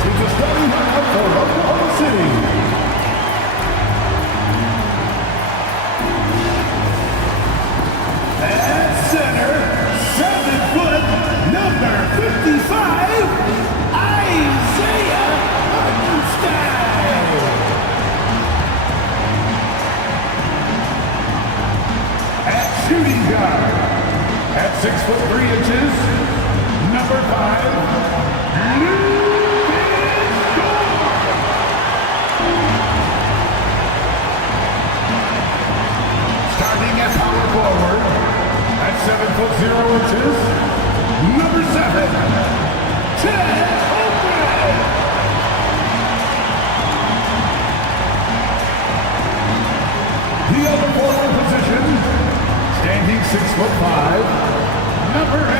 is the starting lineup for Oklahoma City. At center, 7-foot, number 55, Isaiah Hartenstein. At shooting guard, at 6'3", number 5, starting at power forward, at 7'0", number 7, Ted O'Brien. The other forward position, standing 6'5", number 8,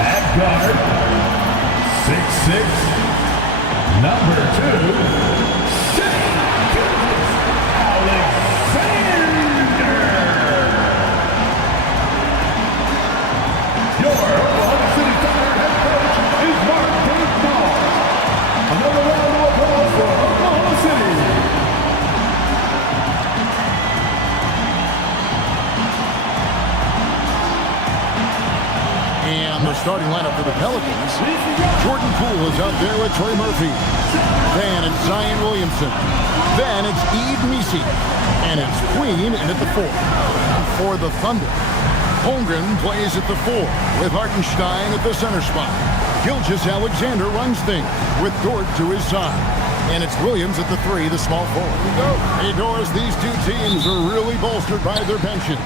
at guard, 6'6", number 2, Alexander. Your Oklahoma City Thunder head coach is Mark Ball. Another round of applause for Oklahoma City. And the starting lineup for the Pelicans. Jordan Poole is out there with Trey Murphy. Then it's Zion Williamson. Then it's Eve Misi. And it's Queen in at the 4. For the Thunder, Holmgren plays at the 4 with Hartenstein at the center spot. Gilgeous-Alexander runs things with Dort to his side. And it's Williams at the 3, the small forward. Hey, Doris, these two teams are really bolstered by their benches.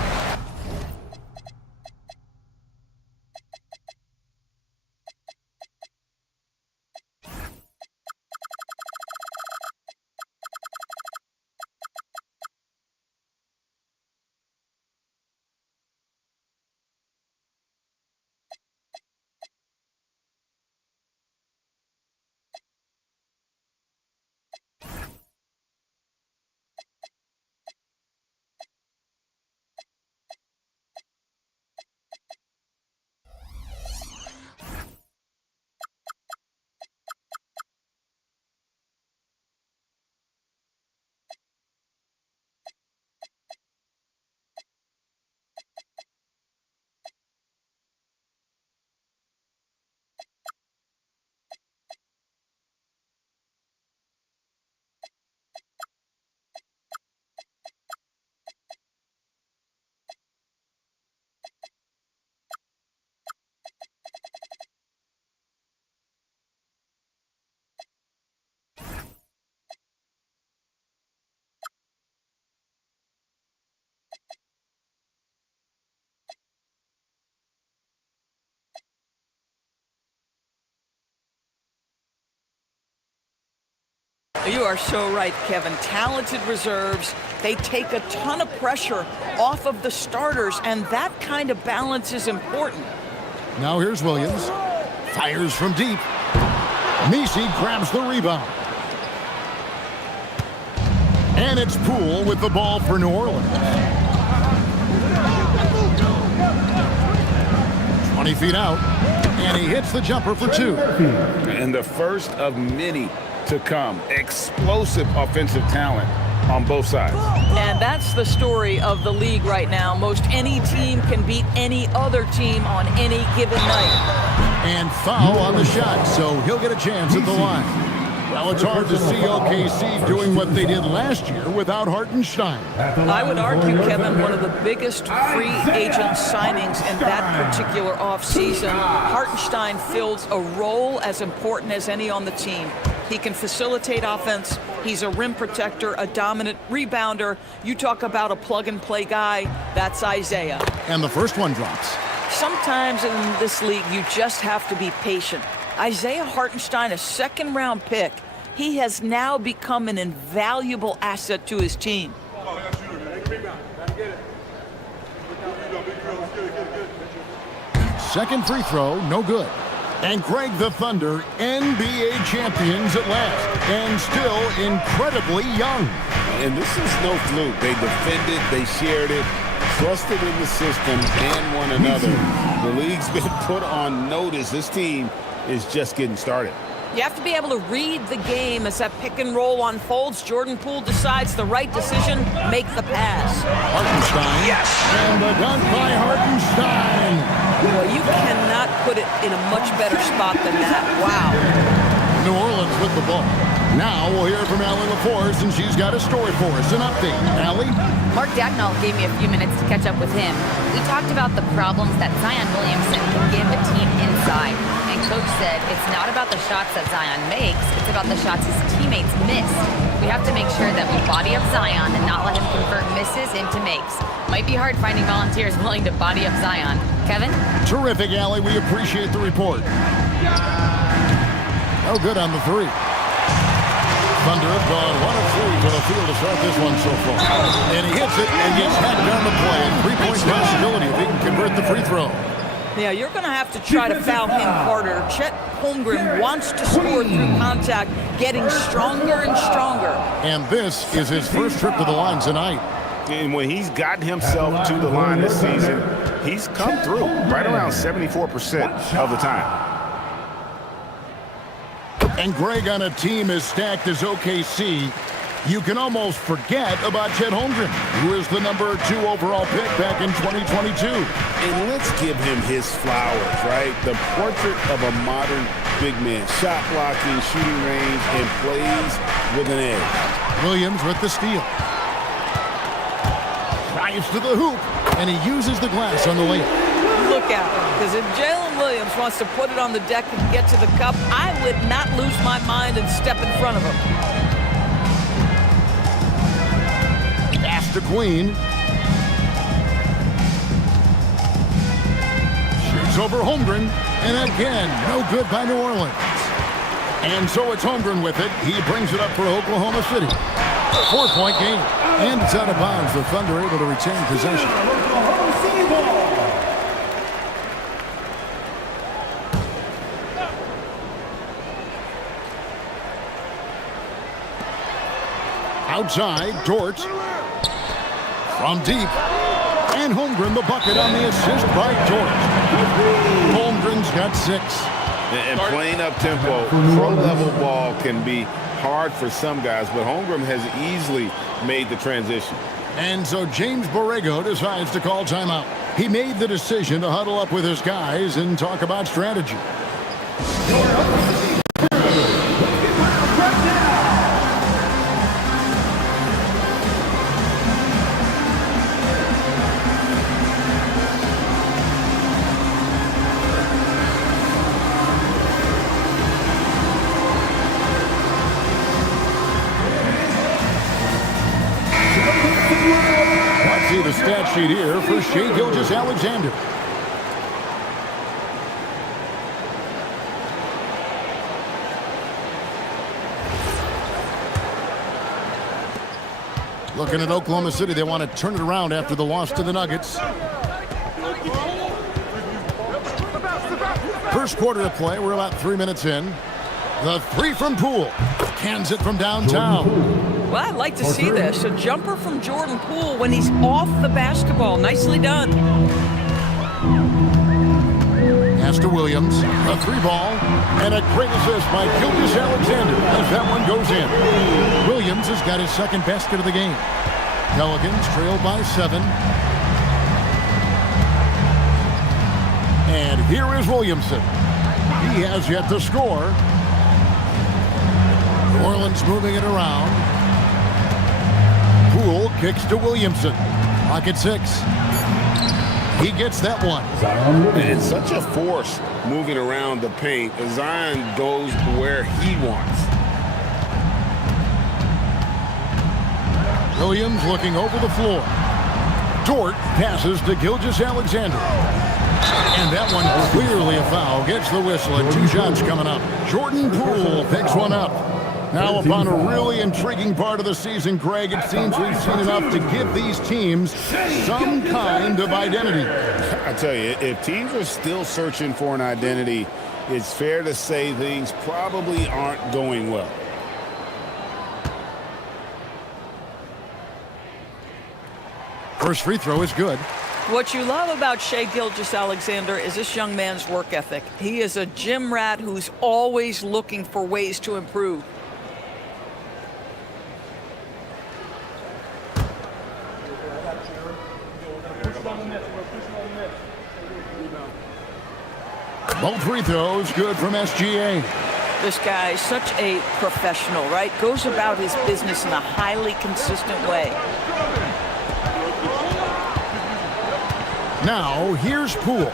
You are so right, Kevin. Talented reserves. They take a ton of pressure off of the starters, and that kind of balance is important. Now here's Williams. Fires from deep. Misi grabs the rebound. And it's Poole with the ball for New Orleans. 20 feet out. And he hits the jumper for 2. And the first of many to come. Explosive offensive talent on both sides. And that's the story of the league right now. Most any team can beat any other team on any given night. And foul on the shot, so he'll get a chance at the line. Well, it's hard to see OKC doing what they did last year without Hartenstein. I would argue, Kevin, one of the biggest free agent signings in that particular offseason. Hartenstein fills a role as important as any on the team. He can facilitate offense. He's a rim protector, a dominant rebounder. You talk about a plug-and-play guy, that's Isaiah. And the first one drops. Sometimes in this league, you just have to be patient. Isaiah Hartenstein, a second-round pick, he has now become an invaluable asset to his team. Second free throw, no good. And Greg, the Thunder, NBA champions at last, and still incredibly young. And this is no fluke. They defended, they shared it. trusted in the system and one another. The league's been put on notice. This team is just getting started. You have to be able to read the game as that pick and roll unfolds. Jordan Poole decides the right decision, make the pass. Hartenstein. Yes. And the dunk by Hartenstein. Well, you cannot put it in a much better spot than that. Wow. New Orleans with the ball. Now we'll hear from Allie LaForce, and she's got a story for us. An update. Allie? Mark Dagnall gave me a few minutes to catch up with him. We talked about the problems that Zion Williamson can give a team inside. And Coach said it's not about the shots that Zion makes, it's about the shots his teammates miss. We have to make sure that we body up Zion and not let him convert misses into makes. Might be hard finding volunteers willing to body up Zion. Kevin? Terrific, Allie. We appreciate the report. Oh, good on the three. Thunder have gone 1 of 3 to the field to start this one so far. And he hits it and gets hacked down the play. And 3-point possibility if he can convert the free throw. Yeah, you're going to have to try to foul him harder. Chet Holmgren wants to score through contact, getting stronger and stronger. And this is his first trip to the line tonight. And when he's gotten himself to the line this season, he's come through right around 74% of the time. And Greg, on a team as stacked as OKC, you can almost forget about Chet Holmgren, who is the number 2 overall pick back in 2022. And let's give him his flowers, right? The portrait of a modern big man. Shot blocking, shooting range, and plays with an edge. Williams with the steal. Drives to the hoop, and he uses the glass on the layup. Look out, because if Jalen Williams wants to put it on the deck and get to the cup, I would not lose my mind and step in front of him. Pass to Queen. Shoots over Holmgren, and again, no good by New Orleans. And so it's Holmgren with it. He brings it up for Oklahoma City. 4-point game, and it's out of bounds. The Thunder able to retain possession. Outside, Dort from deep, and Holmgren the bucket on the assist by Dort. Holmgren's got 6. And playing up tempo, pro-level ball can be hard for some guys, but Holmgren has easily made the transition. And so James Borrego decides to call timeout. He made the decision to huddle up with his guys and talk about strategy. Let's see the stat sheet here for Shai Gilgeous-Alexander. Looking at Oklahoma City, they want to turn it around after the loss to the Nuggets. First quarter of play, we're about 3 minutes in. The 3 from Poole. Cans it from downtown. Well, I'd like to see this. A jumper from Jordan Poole when he's off the basketball. Nicely done. Pass to Williams. A 3 ball. And a great assist by Gilgeous-Alexander as that one goes in. Williams has got his second basket of the game. Pelicans trail by 7. And here is Williamson. He has yet to score. New Orleans moving it around. Poole kicks to Williamson. Clock at 6. He gets that one. It's such a force moving around the paint. Zion goes where he wants. Williams looking over the floor. Dort passes to Gilgeous-Alexander. And that one clearly a foul. Gets the whistle and 2 shots coming up. Jordan Poole picks one up. Now upon a really intriguing part of the season, Greg, it seems we've seen enough to give these teams some kind of identity. I tell you, if teams are still searching for an identity, it's fair to say things probably aren't going well. First free throw is good. What you love about Shai Gilgeous-Alexander is this young man's work ethic. He is a gym rat who's always looking for ways to improve. Both free throws good from SGA. This guy is such a professional, right? Goes about his business in a highly consistent way. Now, here's Poole.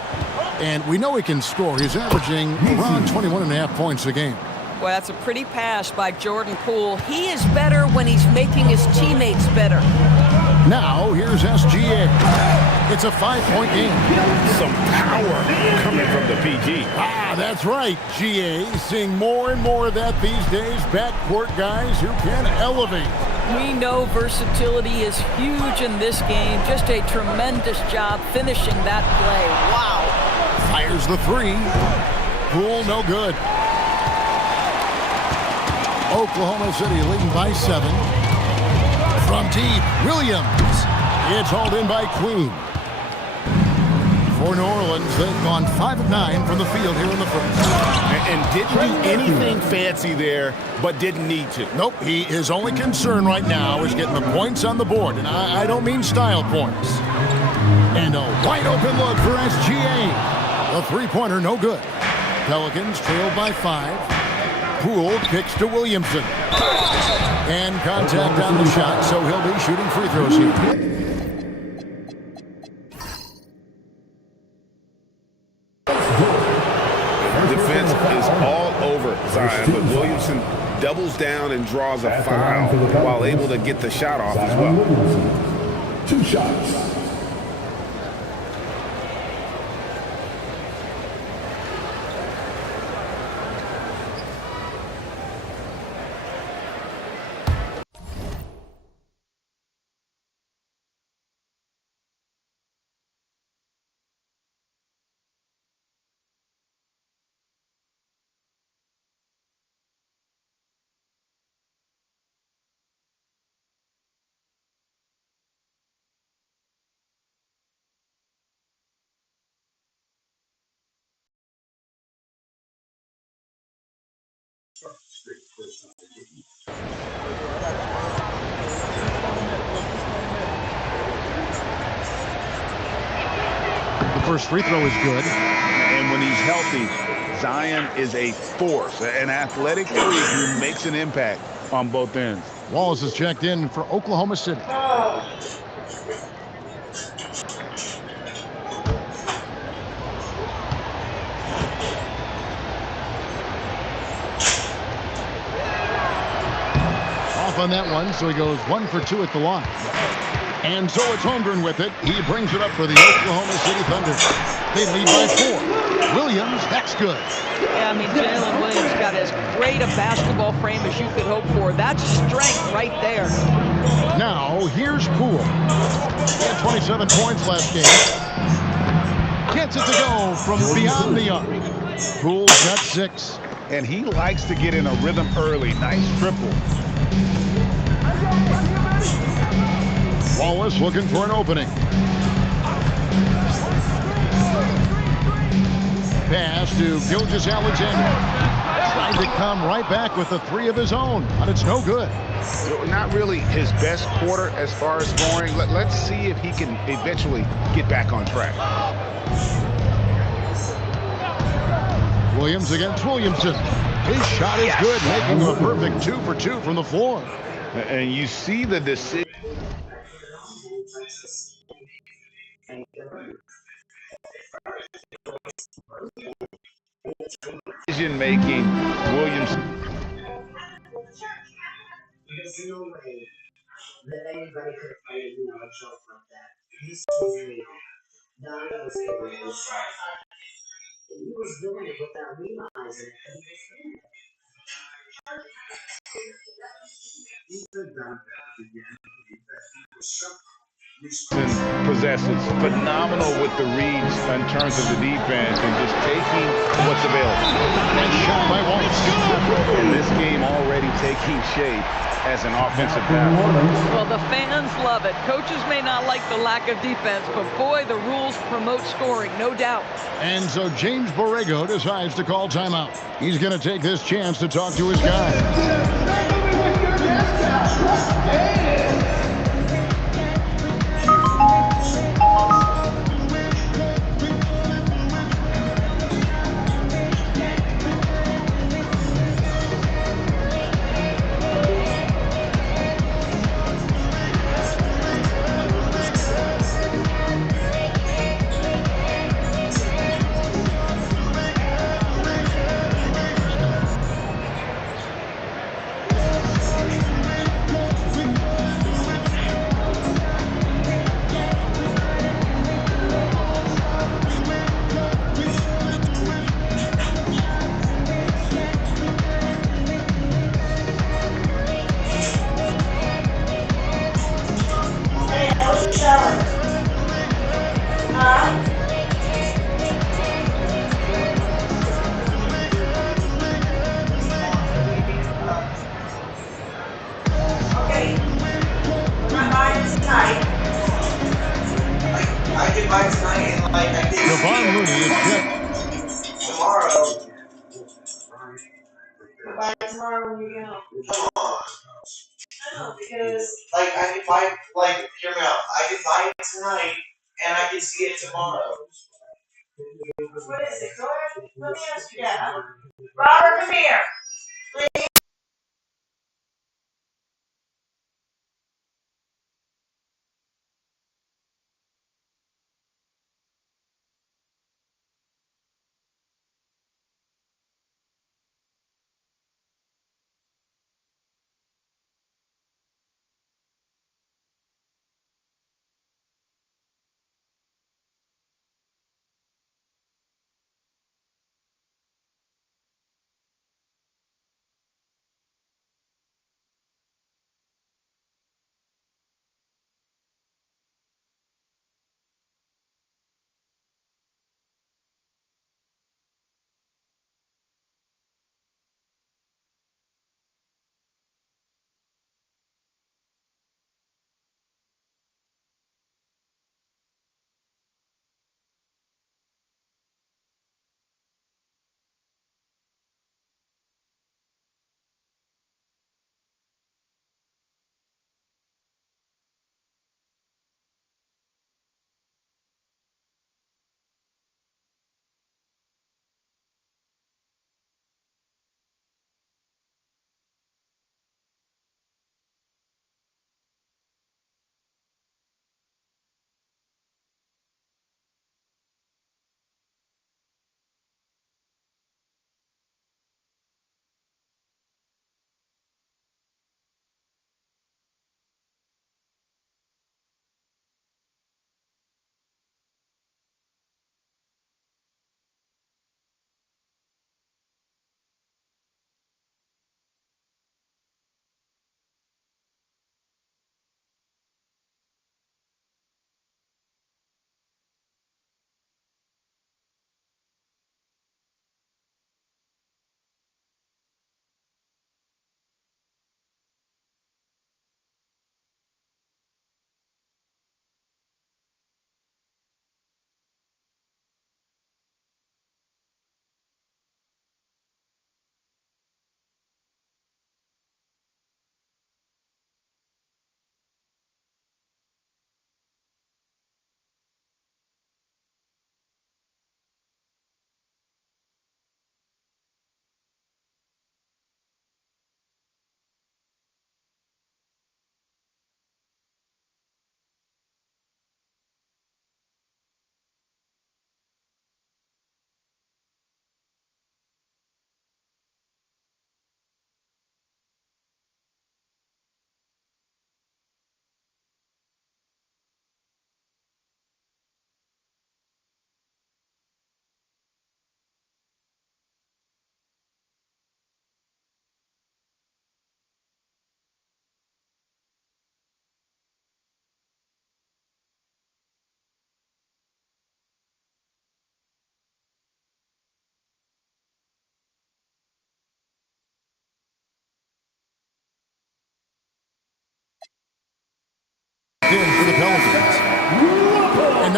And we know he can score. He's averaging around 21.5 points a game. Well, that's a pretty pass by Jordan Poole. He is better when he's making his teammates better. Now, here's SGA. It's a 5-point game. Some power coming from the PG. Ah, that's right, GA. Seeing more and more of that these days. Backcourt guys who can elevate. We know versatility is huge in this game. Just a tremendous job finishing that play. Wow. Fires the three. Poole, no good. Oklahoma City leading by 7. From deep, Williams. It's hauled in by Queen. For New Orleans, they've gone 5 of 9 from the field here in the first. And didn't do anything fancy there, but didn't need to. Nope, his only concern right now is getting the points on the board. And I don't mean style points. And a wide open look for SGA. The three-pointer, no good. Pelicans trailed by 5. Poole kicks to Williamson. And contact on the shot, so he'll be shooting free throws here. Defense is all over Zion, but Williamson doubles down and draws a foul while able to get the shot off as well. 2 shots. The first free throw is good. And when he's healthy, Zion is a force, an athletic freak who makes an impact on both ends. Wallace is checked in for Oklahoma City. Off on that one, so he goes 1 for 2 at the line. And so it's Holmgren with it. He brings it up for the Oklahoma City Thunder. They lead by 4. Williams, that's good. Yeah, I mean, Jalen Williams got as great a basketball frame as you could hope for. That's strength right there. Now, here's Poole. He had 27 points last game. Gets it to go from beyond the arc. Poole's got 6. And he likes to get in a rhythm early. Nice triple. Wallace looking for an opening. Pass to Gilgeous-Alexander. Tried to come right back with a 3 of his own, but it's no good. Not really his best quarter as far as scoring. Let's see if he can eventually get back on track. Williams against Williamson. His shot is good, making a perfect 2 for 2 from the floor. And you see the decision making. Williams. There's no way that anybody could fight, a joke like that. This was real. Donnie was a real shot. He was doing it without realizing it. He was doing it. He could done that again. He was something. possesses. Phenomenal with the reads in terms of the defense and just taking what's available. And shot by Wallace. And this game already taking shape as an offensive battle. Well, the fans love it. Coaches may not like the lack of defense, but boy, the rules promote scoring, no doubt. And so James Borrego decides to call timeout. He's going to take this chance to talk to his guys. Javon Looney is checked. Tomorrow when you get home. Come on. I know, because, like, I can buy, like, hear me out. I can buy it tonight, and I can see it tomorrow. What is it? Go ahead. Let me ask you that. Robert, come here.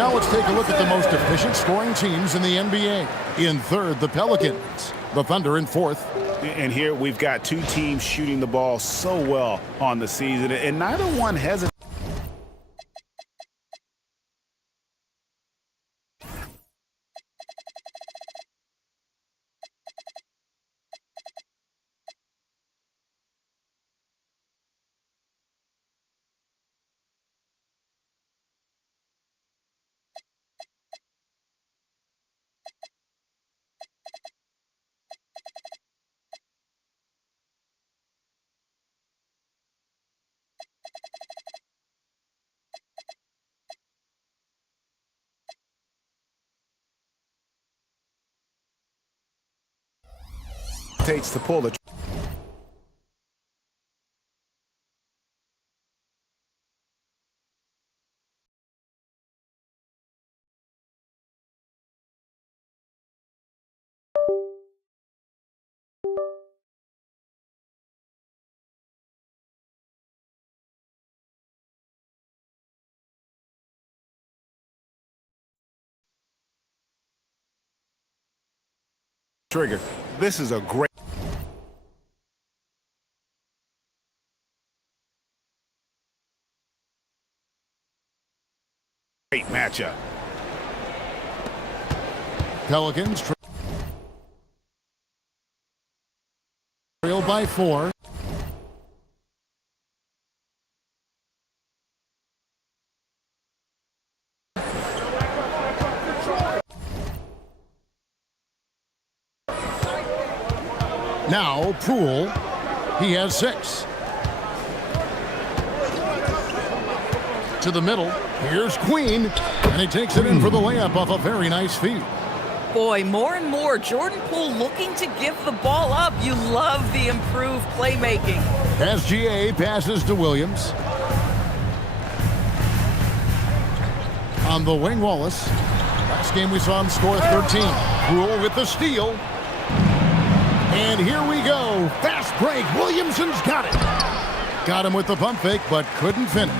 Now let's take a look at the most efficient scoring teams in the NBA. In third, the Pelicans. The Thunder in fourth. And here we've got two teams shooting the ball so well on the season, and neither one has a takes to pull the trigger. This is a great matchup. Pelicans trail by 4. Now, Poole, he has 6. To the middle, here's Queen, and he takes it in for the layup off a very nice feed. Boy, more and more, Jordan Poole looking to give the ball up. You love the improved playmaking. SGA passes to Williams. On the wing, Wallace. Last game we saw him score 13. Poole with the steal. And here we go. Fast break. Williamson's got it. Got him with the pump fake, but couldn't finish.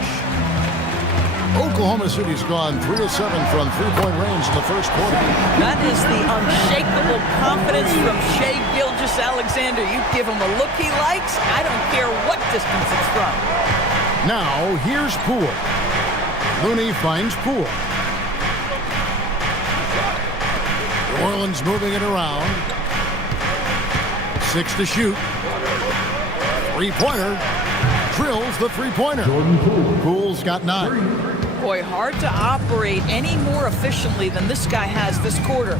Oklahoma City's gone 3 of 7 from three-point range in the first quarter. That is the unshakable confidence from Shai Gilgeous-Alexander. You give him a look he likes, I don't care what distance it's from. Now, here's Poole. Looney finds Poole. New Orleans moving it around. 6 to shoot. Three-pointer. Drills the three-pointer. Poole's got 9. Boy, hard to operate any more efficiently than this guy has this quarter.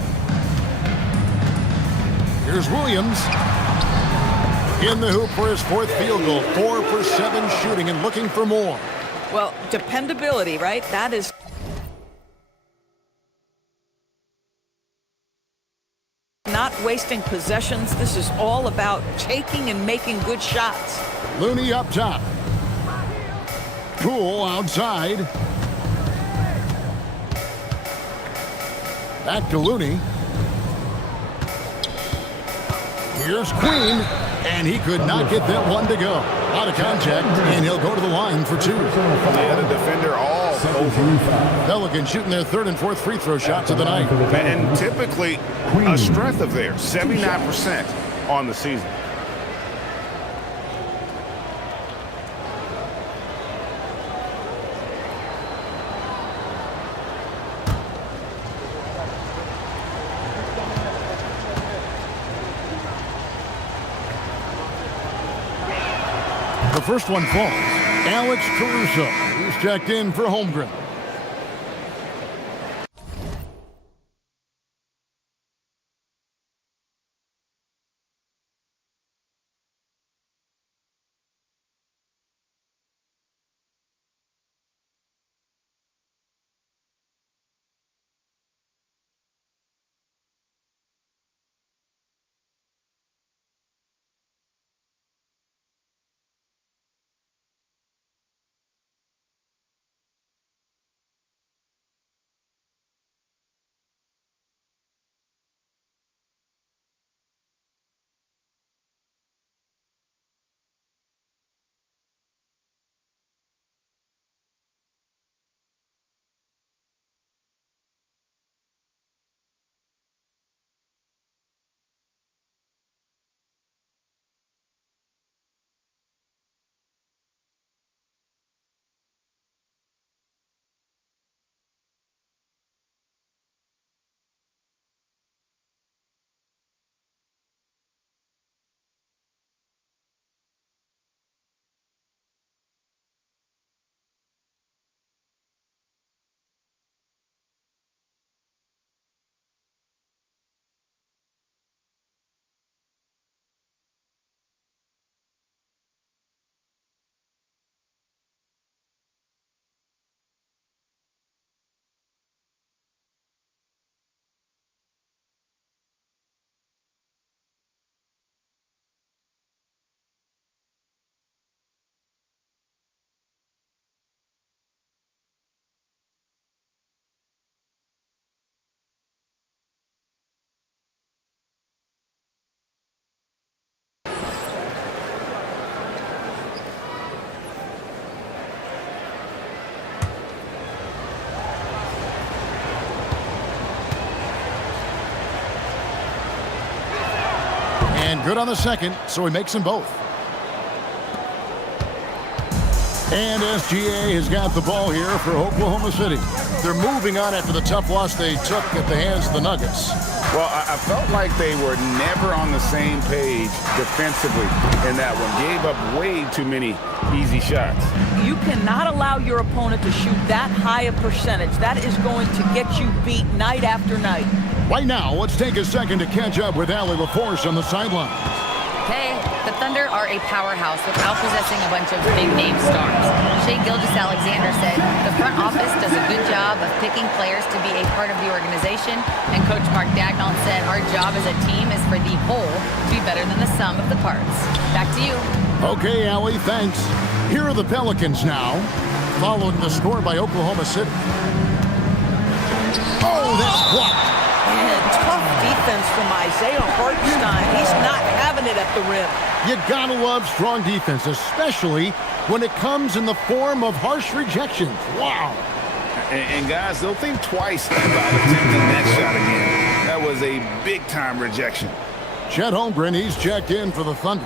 Here's Williams. In the hoop for his 4th field goal. 4 for 7 shooting and looking for more. Well, dependability, right? That is not wasting possessions. This is all about taking and making good shots. Looney up top. Poole outside. Back to Looney. Here's Queen, and he could not get that one to go. Out of contact, and he'll go to the line for 2. Yeah, the defender all over. Pelicans shooting their 3rd and 4th free throw shots of the night. And typically a strength of theirs, 79% on the season. The first one falls. Alex Caruso. He's checked in for Holmgren. And good on the second, so he makes them both. And SGA has got the ball here for Oklahoma City. They're moving on after the tough loss they took at the hands of the Nuggets. Well, I felt like they were never on the same page defensively in that one. Gave up way too many easy shots. You cannot allow your opponent to shoot that high a percentage. That is going to get you beat night after night. Right now, let's take a second to catch up with Allie LaForce on the sideline. Okay, the Thunder are a powerhouse without possessing a bunch of big-name stars. Shai Gilgeous-Alexander said the front office does a good job of picking players to be a part of the organization, and Coach Mark Daigneault said our job as a team is for the whole to be better than the sum of the parts. Back to you. Okay, Allie, thanks. Here are the Pelicans now, following the score by Oklahoma City. Oh, that's blocked. And tough defense from Isaiah Hartenstein. He's not having it at the rim. You gotta love strong defense, especially when it comes in the form of harsh rejections. Wow. And guys, they'll think twice about attempting that shot again. That was a big-time rejection. Chet Holmgren, he's checked in for the Thunder.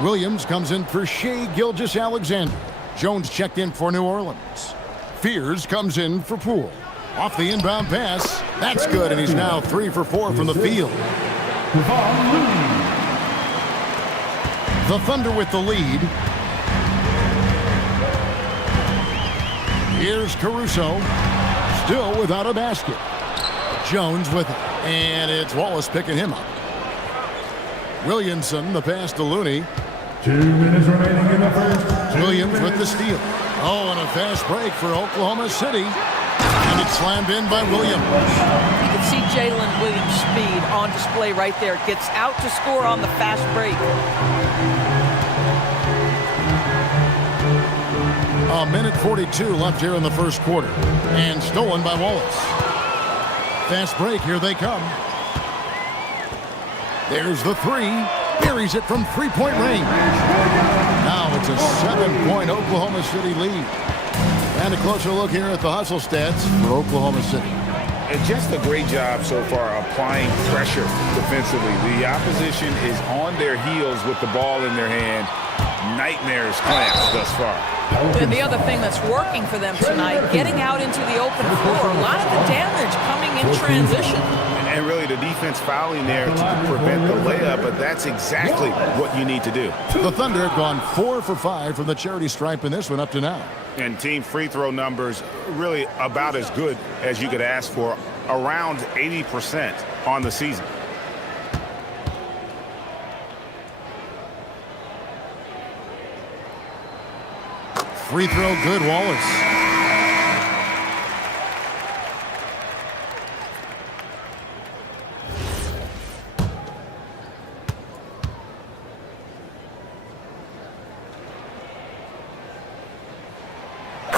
Williams comes in for Shai Gilgeous-Alexander. Jones checked in for New Orleans. Fears comes in for Poole. Off the inbound pass. That's good, and he's now 3 for 4 from the field. The Thunder with the lead. Here's Caruso. Still without a basket. Jones with it. And it's Wallace picking him up. Williamson, the pass to Looney. 2 minutes remaining in the first. Williams with the steal. Oh, and a fast break for Oklahoma City. And it's slammed in by Williams. You can see Jalen Williams' speed on display right there. Gets out to score on the fast break. A minute 42 left here in the first quarter. And stolen by Wallace. Fast break, here they come. There's the three. Buries it from three-point range. Now it's a 7-point Oklahoma City lead. And a closer look here at the hustle stats for Oklahoma City. And just a great job so far applying pressure defensively. The opposition is on their heels with the ball in their hand. Nightmares clamps thus far. And the other thing that's working for them tonight, getting out into the open floor. A lot of the damage coming in transition. And really the defense fouling there to prevent the layup, but that's exactly what you need to do. The Thunder have gone 4 for 5 from the charity stripe in this one up to now. And team free throw numbers really about as good as you could ask for, around 80% on the season. Free throw good, Wallace.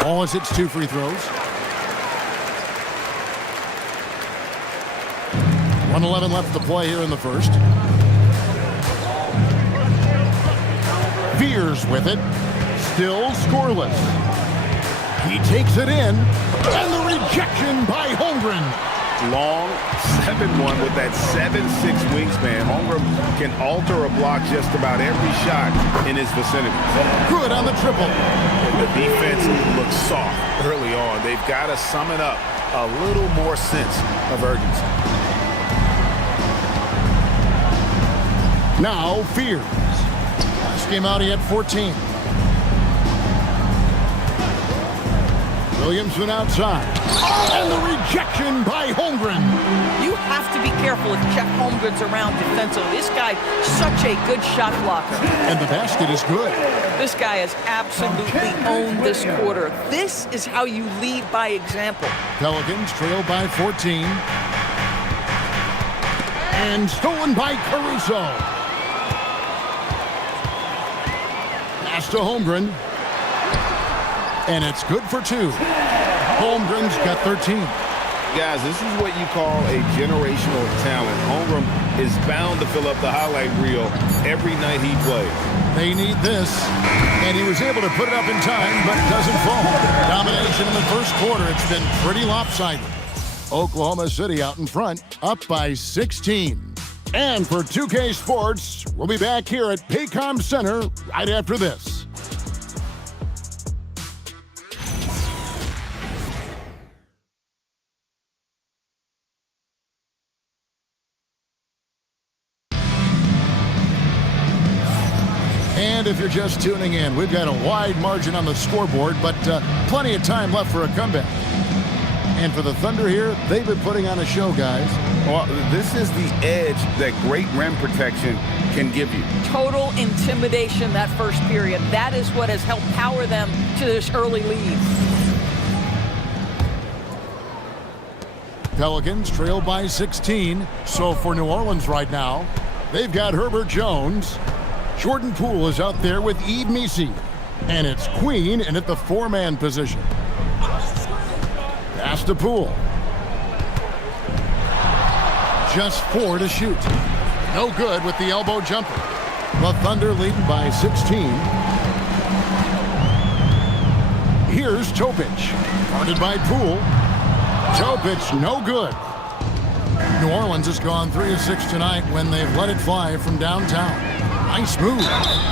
Wallace hits 2 free throws. 1:11 left to play here in the first. Fears with it. Still scoreless. He takes it in. And the rejection by Holmgren. Long 7-1 with that 7'6" wingspan. Holmgren can alter a block just about every shot in his vicinity. Good on the triple. The defense looks soft early on. They've got to sum it up a little more sense of urgency. Now Fears. Last game out, he had 14. Williamson outside. And the rejection by Holmgren. You have to be careful if Chet Holmgren's around defensively. This guy, such a good shot blocker. And the basket is good. This guy has absolutely owned this quarter. This is how you lead by example. Pelicans trail by 14. And stolen by Caruso. Pass to Holmgren. And it's good for 2. Holmgren's got 13. Guys, this is what you call a generational talent. Holmgren is bound to fill up the highlight reel every night he plays. They need this. And he was able to put it up in time, but it doesn't fall. Domination in the first quarter. It's been pretty lopsided. Oklahoma City out in front, up by 16. And for 2K Sports, we'll be back here at Paycom Center right after this. And if you're just tuning in, we've got a wide margin on the scoreboard, but plenty of time left for a comeback. And for the Thunder here, they've been putting on a show, guys. Well, this is the edge that great rim protection can give you. Total intimidation that first period. That is what has helped power them to this early lead. Pelicans trail by 16. So for New Orleans right now, they've got Herbert Jones. Jordan Poole is out there with Eve Messi. And it's Queen in at the four-man position. Pass to Poole. Just 4 to shoot. No good with the elbow jumper. The Thunder leading by 16. Here's Topic. Guarded by Poole. Topic, no good. New Orleans has gone 3 of 6 tonight when they've let it fly from downtown. Nice move.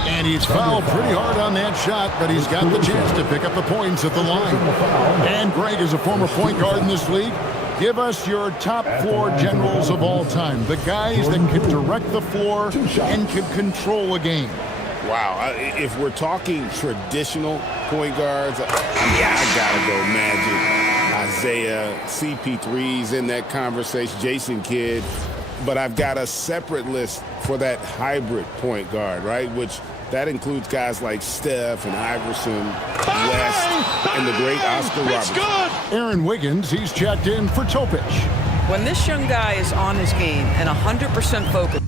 And he's fouled pretty hard on that shot, but he's got the chance to pick up the points at the line. And Greg is a former point guard in this league. Give us your top floor generals of all time. The guys that can direct the floor and can control a game. Wow. If we're talking traditional point guards, I got to go Magic, Isaiah, CP3's in that conversation, Jason Kidd. But I've got a separate list for that hybrid point guard, right? Which that includes guys like Steph and Iverson, West, and the great Oscar Robertson. Good. Aaron Wiggins, he's checked in for Topic. When this young guy is on his game and 100% focused,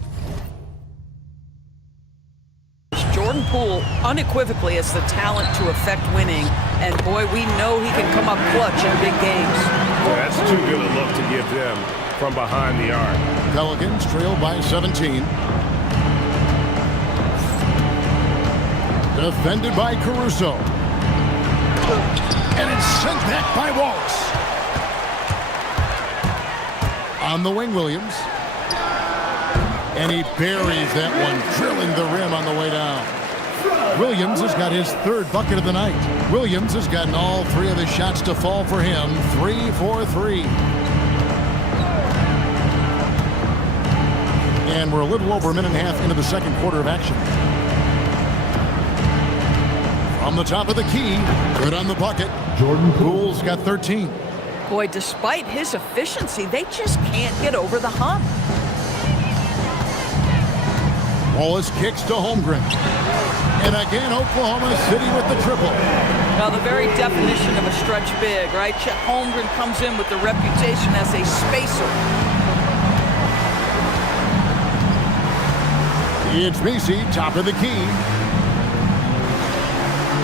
Jordan Poole unequivocally has the talent to affect winning. And boy, we know he can come up clutch in big games. Well, that's too good a look to give them from behind the arc. Pelicans trail by 17. Defended by Caruso. And it's sent back by Waltz. On the wing, Williams. And he buries that one, drilling the rim on the way down. Williams has got his third bucket of the night. Williams has gotten all 3 of his shots to fall for him. 3 for 3. And we're a little over a minute and a half into the second quarter of action. From the top of the key, good on the bucket. Jordan Poole's got 13. Boy, despite his efficiency, they just can't get over the hump. Wallace kicks to Holmgren. And again, Oklahoma City with the triple. Now, the very definition of a stretch big, right? Chet Holmgren comes in with the reputation as a spacer. It's Messi, top of the key.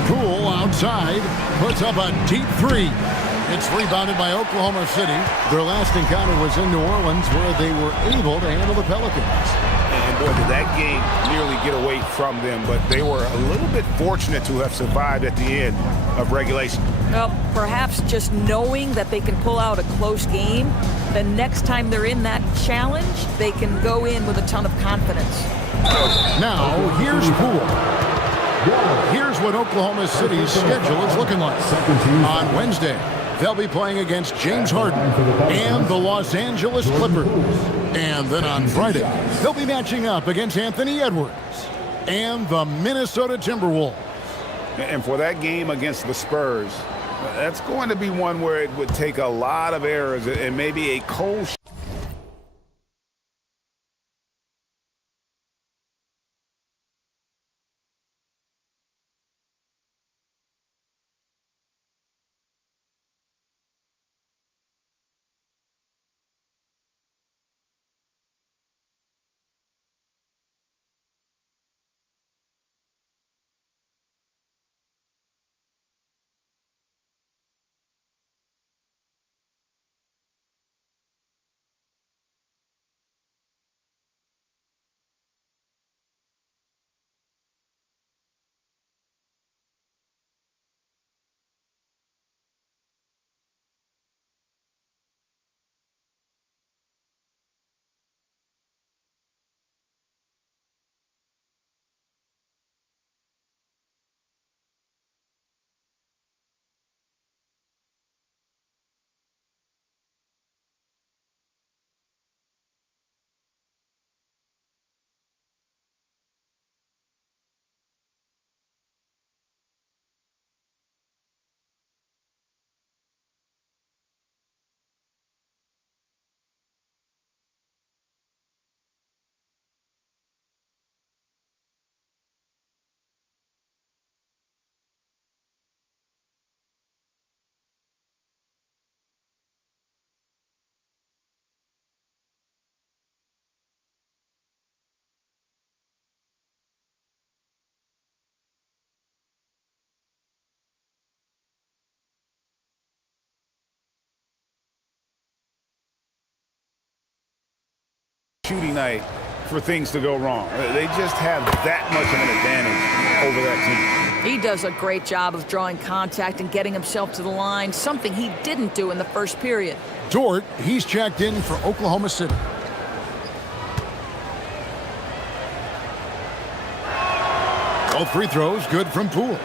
Poole outside, puts up a deep 3. It's rebounded by Oklahoma City. Their last encounter was in New Orleans, where they were able to handle the Pelicans. And boy, did that game nearly get away from them, but they were a little bit fortunate to have survived at the end of regulation. Well, perhaps just knowing that they can pull out a close game, the next time they're in that challenge, they can go in with a ton of confidence. Now, here's Poole. Here's what Oklahoma City's schedule is looking like. On Wednesday, they'll be playing against James Harden and the Los Angeles Clippers. And then on Friday, they'll be matching up against Anthony Edwards and the Minnesota Timberwolves. And for that game against the Spurs, that's going to be one where it would take a lot of errors and maybe a cold shooting night for things to go wrong. They just have that much of an advantage over that team. He does a great job of drawing contact and getting himself to the line, something he didn't do in the first period. Dort, he's checked in for Oklahoma City. Both free throws good from Poole.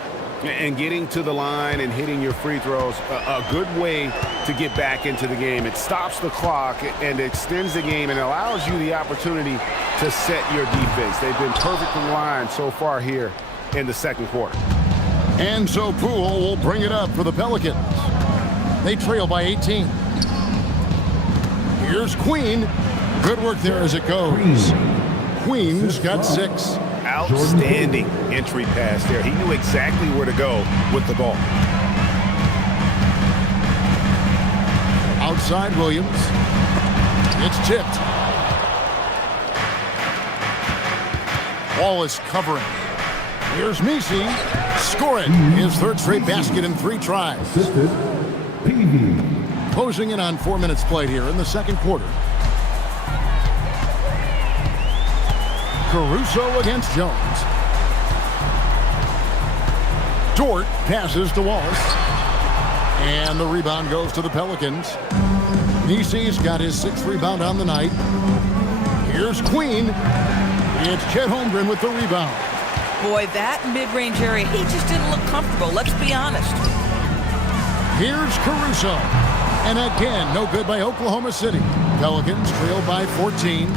And getting to the line and hitting your free throws, a good way to get back into the game. It stops the clock and extends the game and allows you the opportunity to set your defense. They've been perfectly lined so far here in the second quarter. And so Poole will bring it up for the Pelicans. They trail by 18. Here's Queen. Good work there as it goes. Queen's got 6. Outstanding entry pass there. He knew exactly where to go with the ball. Outside Williams. It's tipped. Wallace covering. Here's Messi. Scoring his third straight basket in 3 tries. Assisted, Peavy. Closing in on 4 minutes played here in the second quarter. Caruso against Jones. Dort passes to Wallace. And the rebound goes to the Pelicans. Nisi's got his 6th rebound on the night. Here's Queen. It's Chet Holmgren with the rebound. Boy, that mid-range area, he just didn't look comfortable, let's be honest. Here's Caruso. And again, no good by Oklahoma City. Pelicans trail by 14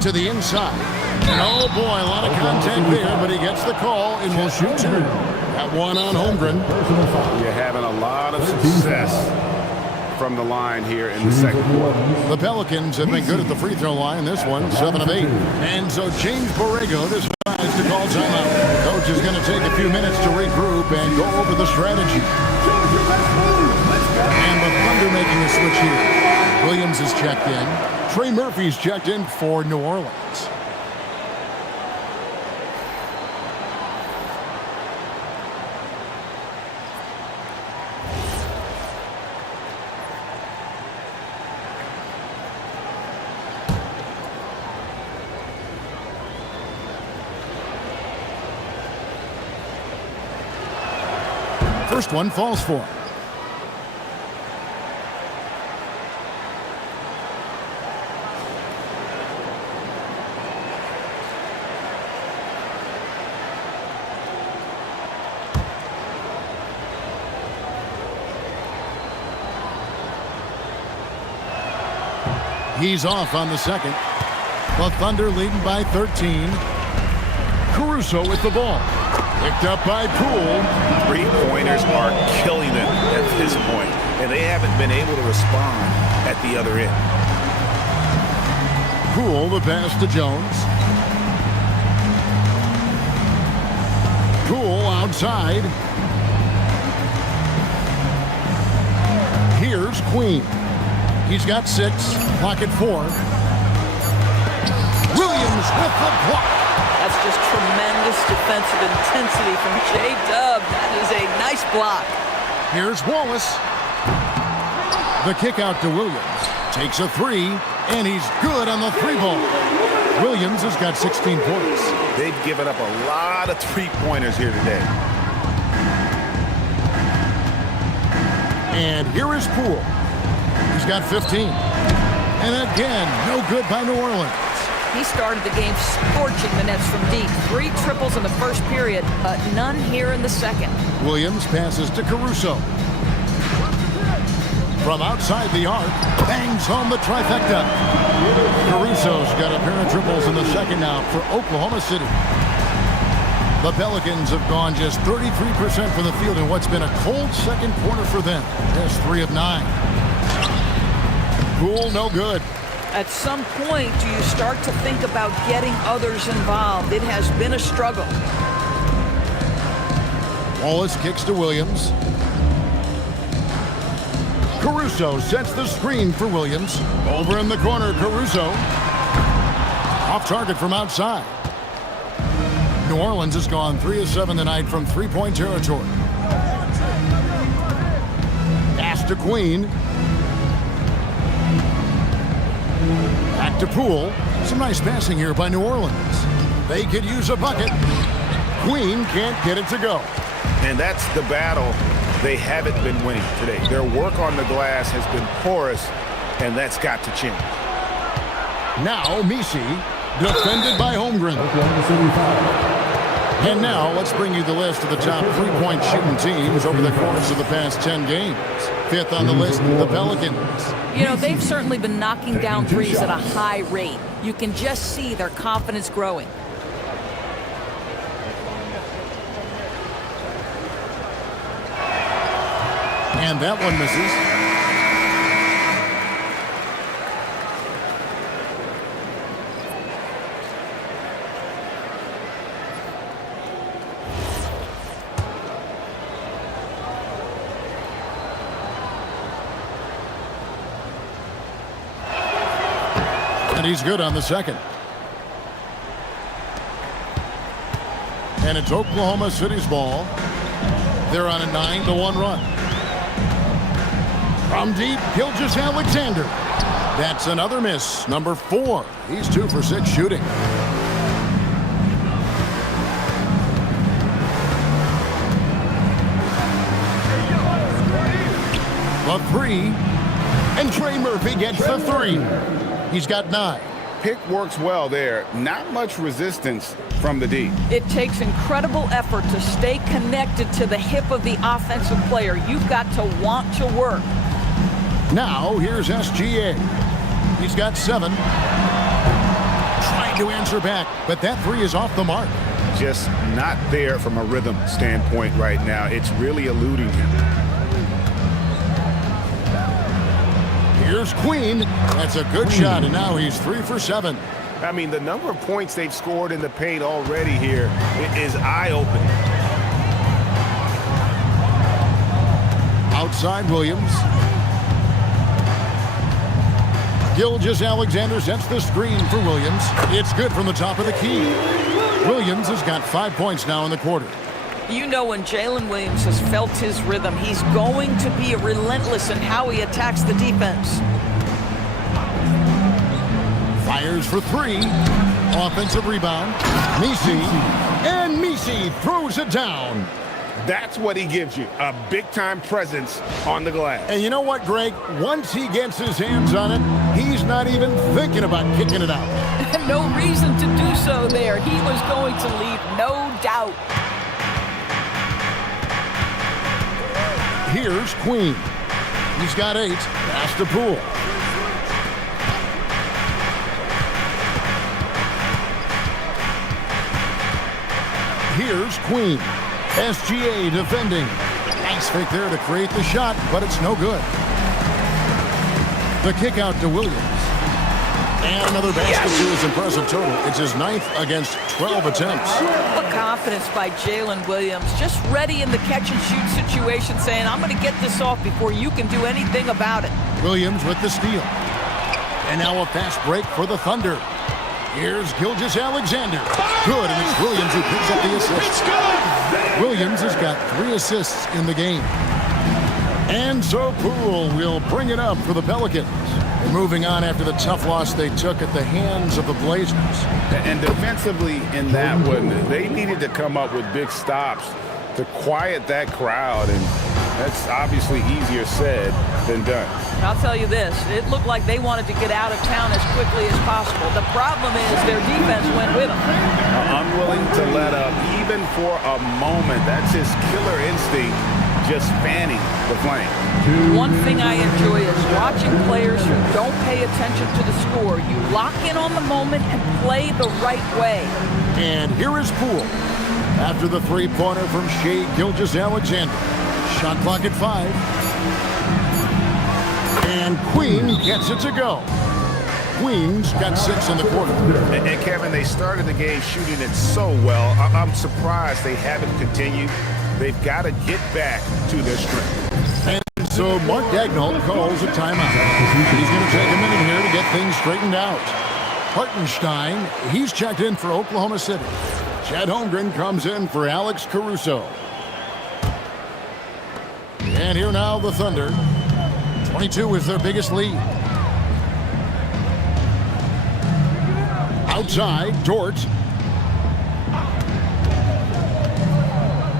to the inside. And oh boy, a lot of contact there, but he gets the call and will shoot 2. That one on Holmgren. You're having a lot of success from the line here in the second quarter. The Pelicans have been good at the free throw line. This one, 7 of 8. And so James Borrego decides to call timeout. Coach is going to take a few minutes to regroup and go over the strategy. And the Thunder making a switch here. Williams is checked in. Trey Murphy's checked in for New Orleans. First one falls for him. He's off on the second. The Thunder leading by 13. Caruso with the ball. Picked up by Poole. 3-pointers are killing them at this point, and they haven't been able to respond at the other end. Poole, the pass to Jones. Poole outside. Here's Queen. He's got 6. Clock at 4. Williams with the block. That's just tremendous defensive intensity from J-Dub. That is a nice block. Here's Wallace. The kick out to Williams. Takes a 3, and he's good on the 3-ball. Williams has got 16 points. They've given up a lot of 3-pointers here today. And here is Poole. He's got 15. And again, no good by New Orleans. He started the game scorching the nets from deep. 3 triples in the first period, but none here in the second. Williams passes to Caruso. From outside the arc, bangs home the trifecta. Caruso's got a pair of triples in the second now for Oklahoma City. The Pelicans have gone just 33% from the field in what's been a cold second quarter for them. That's 3 of 9. Poole, no good. At some point, do you start to think about getting others involved? It has been a struggle. Wallace kicks to Williams. Caruso sets the screen for Williams. Over in the corner, Caruso. Off target from outside. New Orleans has gone 3 of 7 tonight from 3-point territory. Pass to Queen. Back to Poole. Some nice passing here by New Orleans. They could use a bucket. Queen can't get it to go. And that's the battle they haven't been winning today. Their work on the glass has been porous, and that's got to change. Now Misi, defended by Holmgren. Oklahoma City foul. And now let's bring you the list of the top three-point shooting teams over the course of the past 10 games. Fifth on the list, the Pelicans. You know, they've certainly been knocking down threes at a high rate. You can just see their confidence growing. And that one misses. And he's good on the second. And it's Oklahoma City's ball. They're on a 9-1 run. From deep, Gilgeous-Alexander. That's another miss. Number 4. He's 2 for 6 shooting. The 3. And Trey Murphy gets the 3. He's got 9. Pick works well there. Not much resistance from the D. It takes incredible effort to stay connected to the hip of the offensive player. You've got to want to work. Now, here's SGA. He's got 7. Trying to answer back, but that 3 is off the mark. Just not there from a rhythm standpoint right now. It's really eluding him. Here's Queen. That's a good shot, and now he's 3 for 7. I mean, the number of points they've scored in the paint already here is eye-opening. Outside Williams. Gilgeous-Alexander sets the screen for Williams. It's good from the top of the key. Williams has got 5 points now in the quarter. You know, when Jalen Williams has felt his rhythm, he's going to be relentless in how he attacks the defense. Fires for 3. Offensive rebound. Misi. And Misi throws it down. That's what he gives you, a big-time presence on the glass. And you know what, Greg? Once he gets his hands on it, he's not even thinking about kicking it out. No reason to do so there. He was going to leave, no doubt. Here's Queen. He's got 8. Pass to Poole. Here's Queen. SGA defending. Nice fake there to create the shot, but it's no good. The kick out to Williams. And another basket to his impressive total. It's his 9th against 12 attempts. The confidence by Jalen Williams, just ready in the catch-and-shoot situation, saying, I'm going to get this off before you can do anything about it. Williams with the steal. And now a fast break for the Thunder. Here's Gilgeous-Alexander. Good, and it's Williams who picks up the assist. Williams has got 3 assists in the game. And so Poole will bring it up for the Pelicans. Moving on after the tough loss they took at the hands of the Blazers. And defensively in that one, they needed to come up with big stops to quiet that crowd, and that's obviously easier said than done. I'll tell you this, it looked like they wanted to get out of town as quickly as possible. The problem is their defense went with them. Unwilling to let up even for a moment. That's his killer instinct, just fanning the flame. One thing I enjoy is watching players who don't pay attention to the score. You lock in on the moment and play the right way. And here is Poole. After the three-pointer from Shai Gilgeous-Alexander. Shot clock at 5. And Queen gets it to go. Queen's got 6 in the quarter. And Kevin, they started the game shooting it so well. I'm surprised they haven't continued. They've got to get back to their strength. And so Mark Daigneault calls a timeout. He's going to take a minute here to get things straightened out. Hartenstein, he's checked in for Oklahoma City. Chad Holmgren comes in for Alex Caruso. And here now the Thunder. 22 is their biggest lead. Outside, Dort.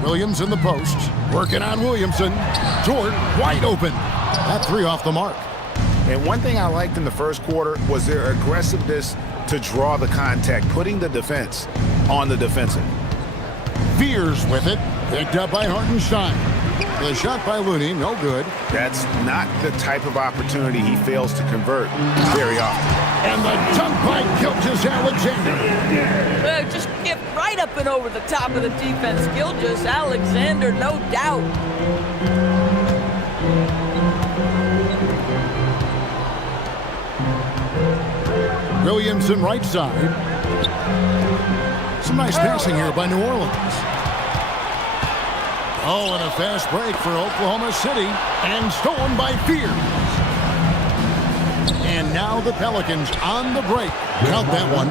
Williams in the post. Working on Williamson. Dort wide open. That three off the mark. And one thing I liked in the first quarter was their aggressiveness to draw the contact, putting the defense on the defensive. Fears with it. Picked up by Hartenstein. The shot by Looney, no good. That's not the type of opportunity he fails to convert very often. And the dunk by Gilgeous-Alexander. Just get right up and over the top of the defense. Gilgeous-Alexander, no doubt. Williamson right side. Some nice passing here by New Orleans. Oh, and a fast break for Oklahoma City. And stolen by Fears. And now the Pelicans on the break. Count that one.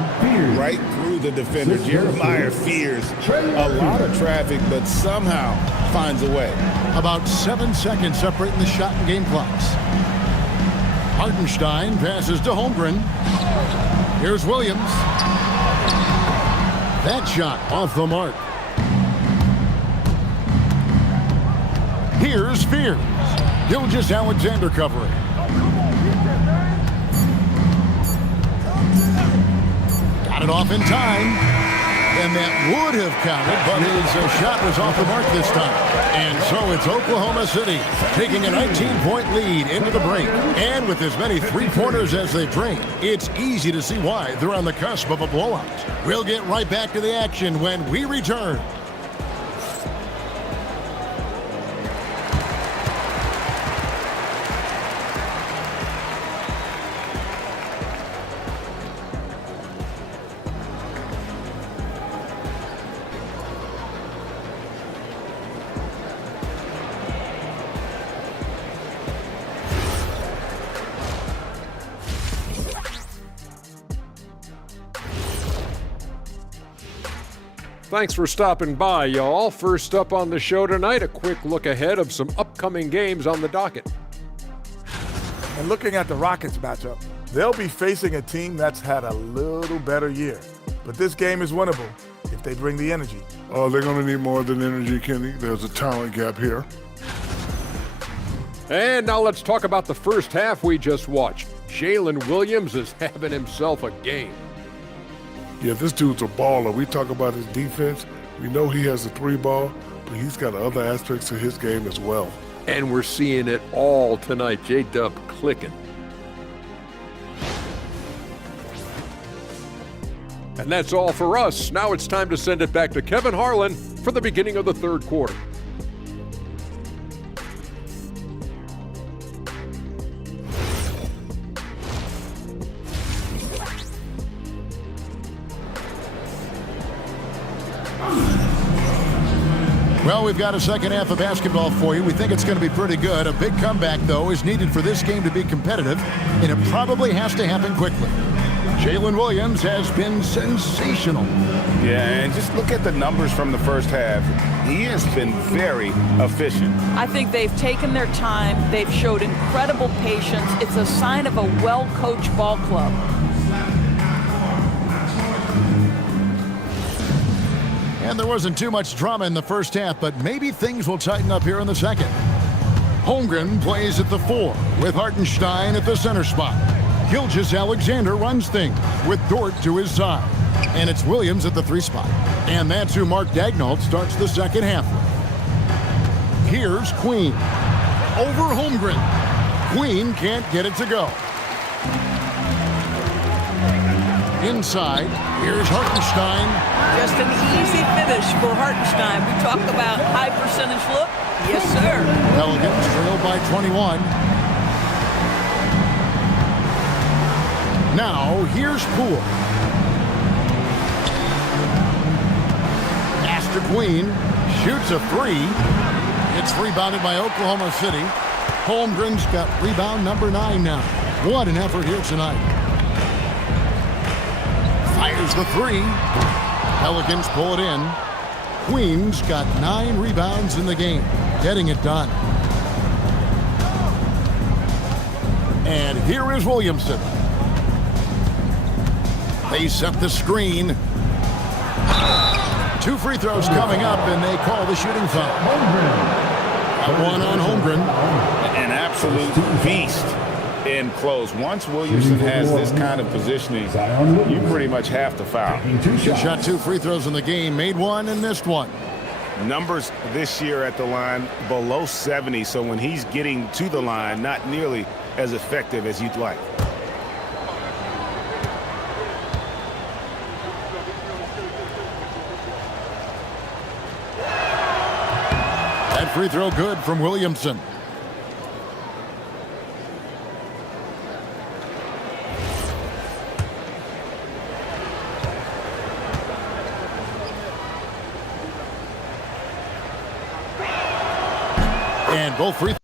Right through the defender. Jeremiah Fears. A lot of traffic, but somehow finds a way. About 7 seconds separating the shot and game clocks. Hartenstein passes to Holmgren. Here's Williams. That shot off the mark. Here's Fears. Gilgeous-Alexander covering. Got it off in time. And that would have counted, but his shot was off the mark this time. And so it's Oklahoma City taking a 19-point lead into the break. And with as many three-pointers as they've drained, it's easy to see why they're on the cusp of a blowout. We'll get right back to the action when we return. Thanks for stopping by, y'all. First up on the show tonight, a quick look ahead of some upcoming games on the docket. And looking at the Rockets matchup, they'll be facing a team that's had a little better year. But this game is winnable if they bring the energy. Oh, they're going to need more than energy, Kenny. There's a talent gap here. And now let's talk about the first half we just watched. Jalen Williams is having himself a game. Yeah, this dude's a baller. We talk about his defense. We know he has a three ball, but he's got other aspects to his game as well. And we're seeing it all tonight. J-Dub clicking. And that's all for us. Now it's time to send it back to Kevin Harlan for the beginning of the third quarter. Well, we've got a second half of basketball for you. We think it's going to be pretty good. A big comeback, though, is needed for this game to be competitive, and it probably has to happen quickly. Jalen Williams has been sensational. Yeah, and just look at the numbers from the first half. He has been very efficient. I think they've taken their time. They've showed incredible patience. It's a sign of a well-coached ball club. And there wasn't too much drama in the first half, but maybe things will tighten up here in the second. Holmgren plays at the 4 with Hartenstein at the center spot. Gilgeous-Alexander runs things with Dort to his side. And it's Williams at the 3 spot. And that's who Mark Daigneault starts the second half with. Here's Queen. Over Holmgren. Queen can't get it to go. Inside, here's Hartenstein. Just an easy finish for Hartenstein. We talk about high percentage look. Yes, sir. Pelicans trail by 21. Now, here's Poole. Pass to Queen. Shoots a 3. It's rebounded by Oklahoma City. Holmgren's got rebound number 9 now. What an effort here tonight. Fires the 3. Pelicans pull it in. Queen's got 9 rebounds in the game, getting it done. And here is Williamson. They set the screen. 2 free throws coming up, and they call the shooting foul. One on Holmgren. An absolute beast in close. Once Williamson has this kind of positioning, you pretty much have to foul. He shot 2 free throws in the game, made 1 and missed 1. Numbers this year at the line below 70, so when he's getting to the line, not nearly as effective as you'd like. That free throw good from Williamson. And both free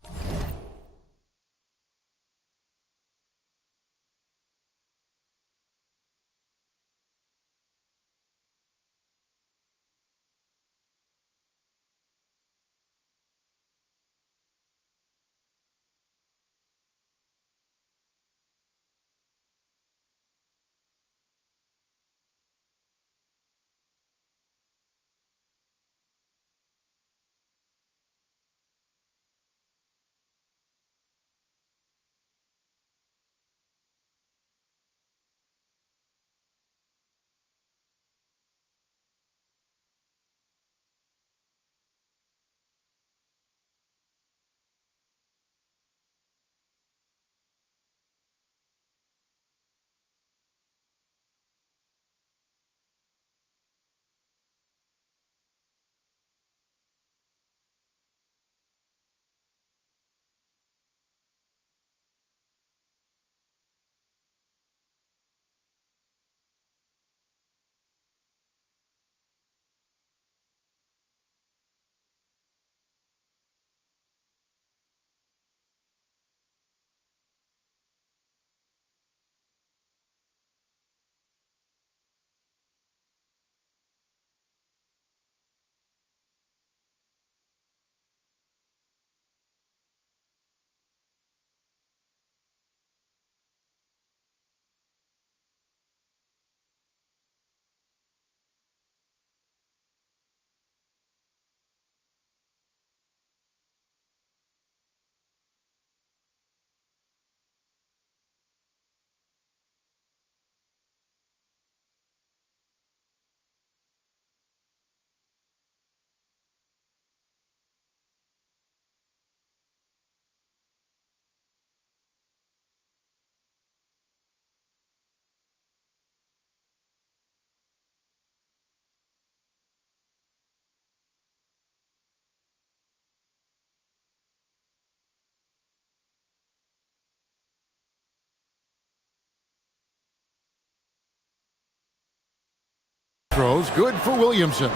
throws good for Williamson.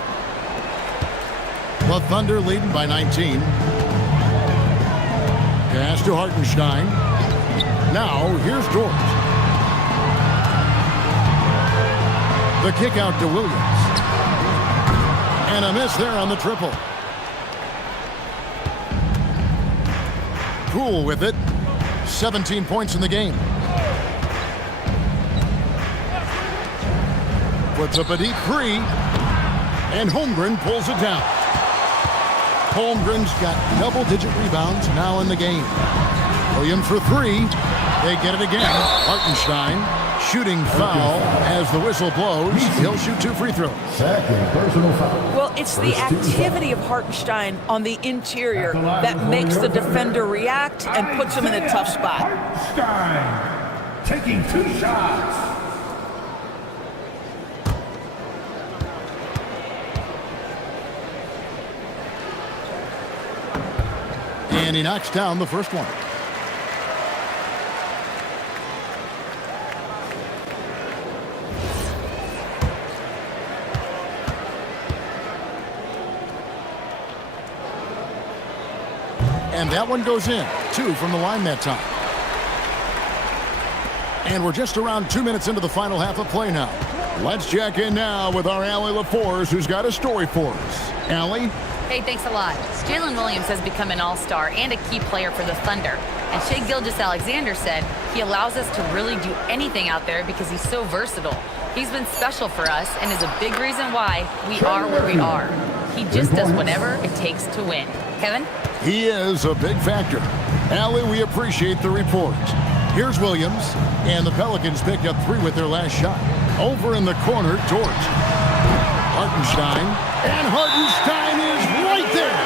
The Thunder leading by 19. Pass to Hartenstein. Now here's Dort. The kick out to Williams. And a miss there on the triple. Poole with it. 17 points in the game. Puts up a deep 3. And Holmgren pulls it down. Holmgren's got double-digit rebounds now in the game. Williams for 3. They get it again. Hartenstein shooting foul as the whistle blows. He'll shoot 2 free throws. Second personal foul. Well, it's the activity of Hartenstein on the interior that makes the defender react and puts him in a tough spot. Hartenstein taking 2 shots. And he knocks down the first one. And that one goes in. 2 from the line that time. And we're just around 2 minutes into the final half of play now. Let's check in now with our Allie LaForce, who's got a story for us. Allie? Hey, thanks a lot. Jalen Williams has become an all-star and a key player for the Thunder. And Shai Gilgeous-Alexander said he allows us to really do anything out there because he's so versatile. He's been special for us and is a big reason why we are where we are. He just does whatever it takes to win. Kevin? He is a big factor. Allie, we appreciate the report. Here's Williams, and the Pelicans pick up 3 with their last shot. Over in the corner, Dort. Hartenstein, and Hartenstein is right there.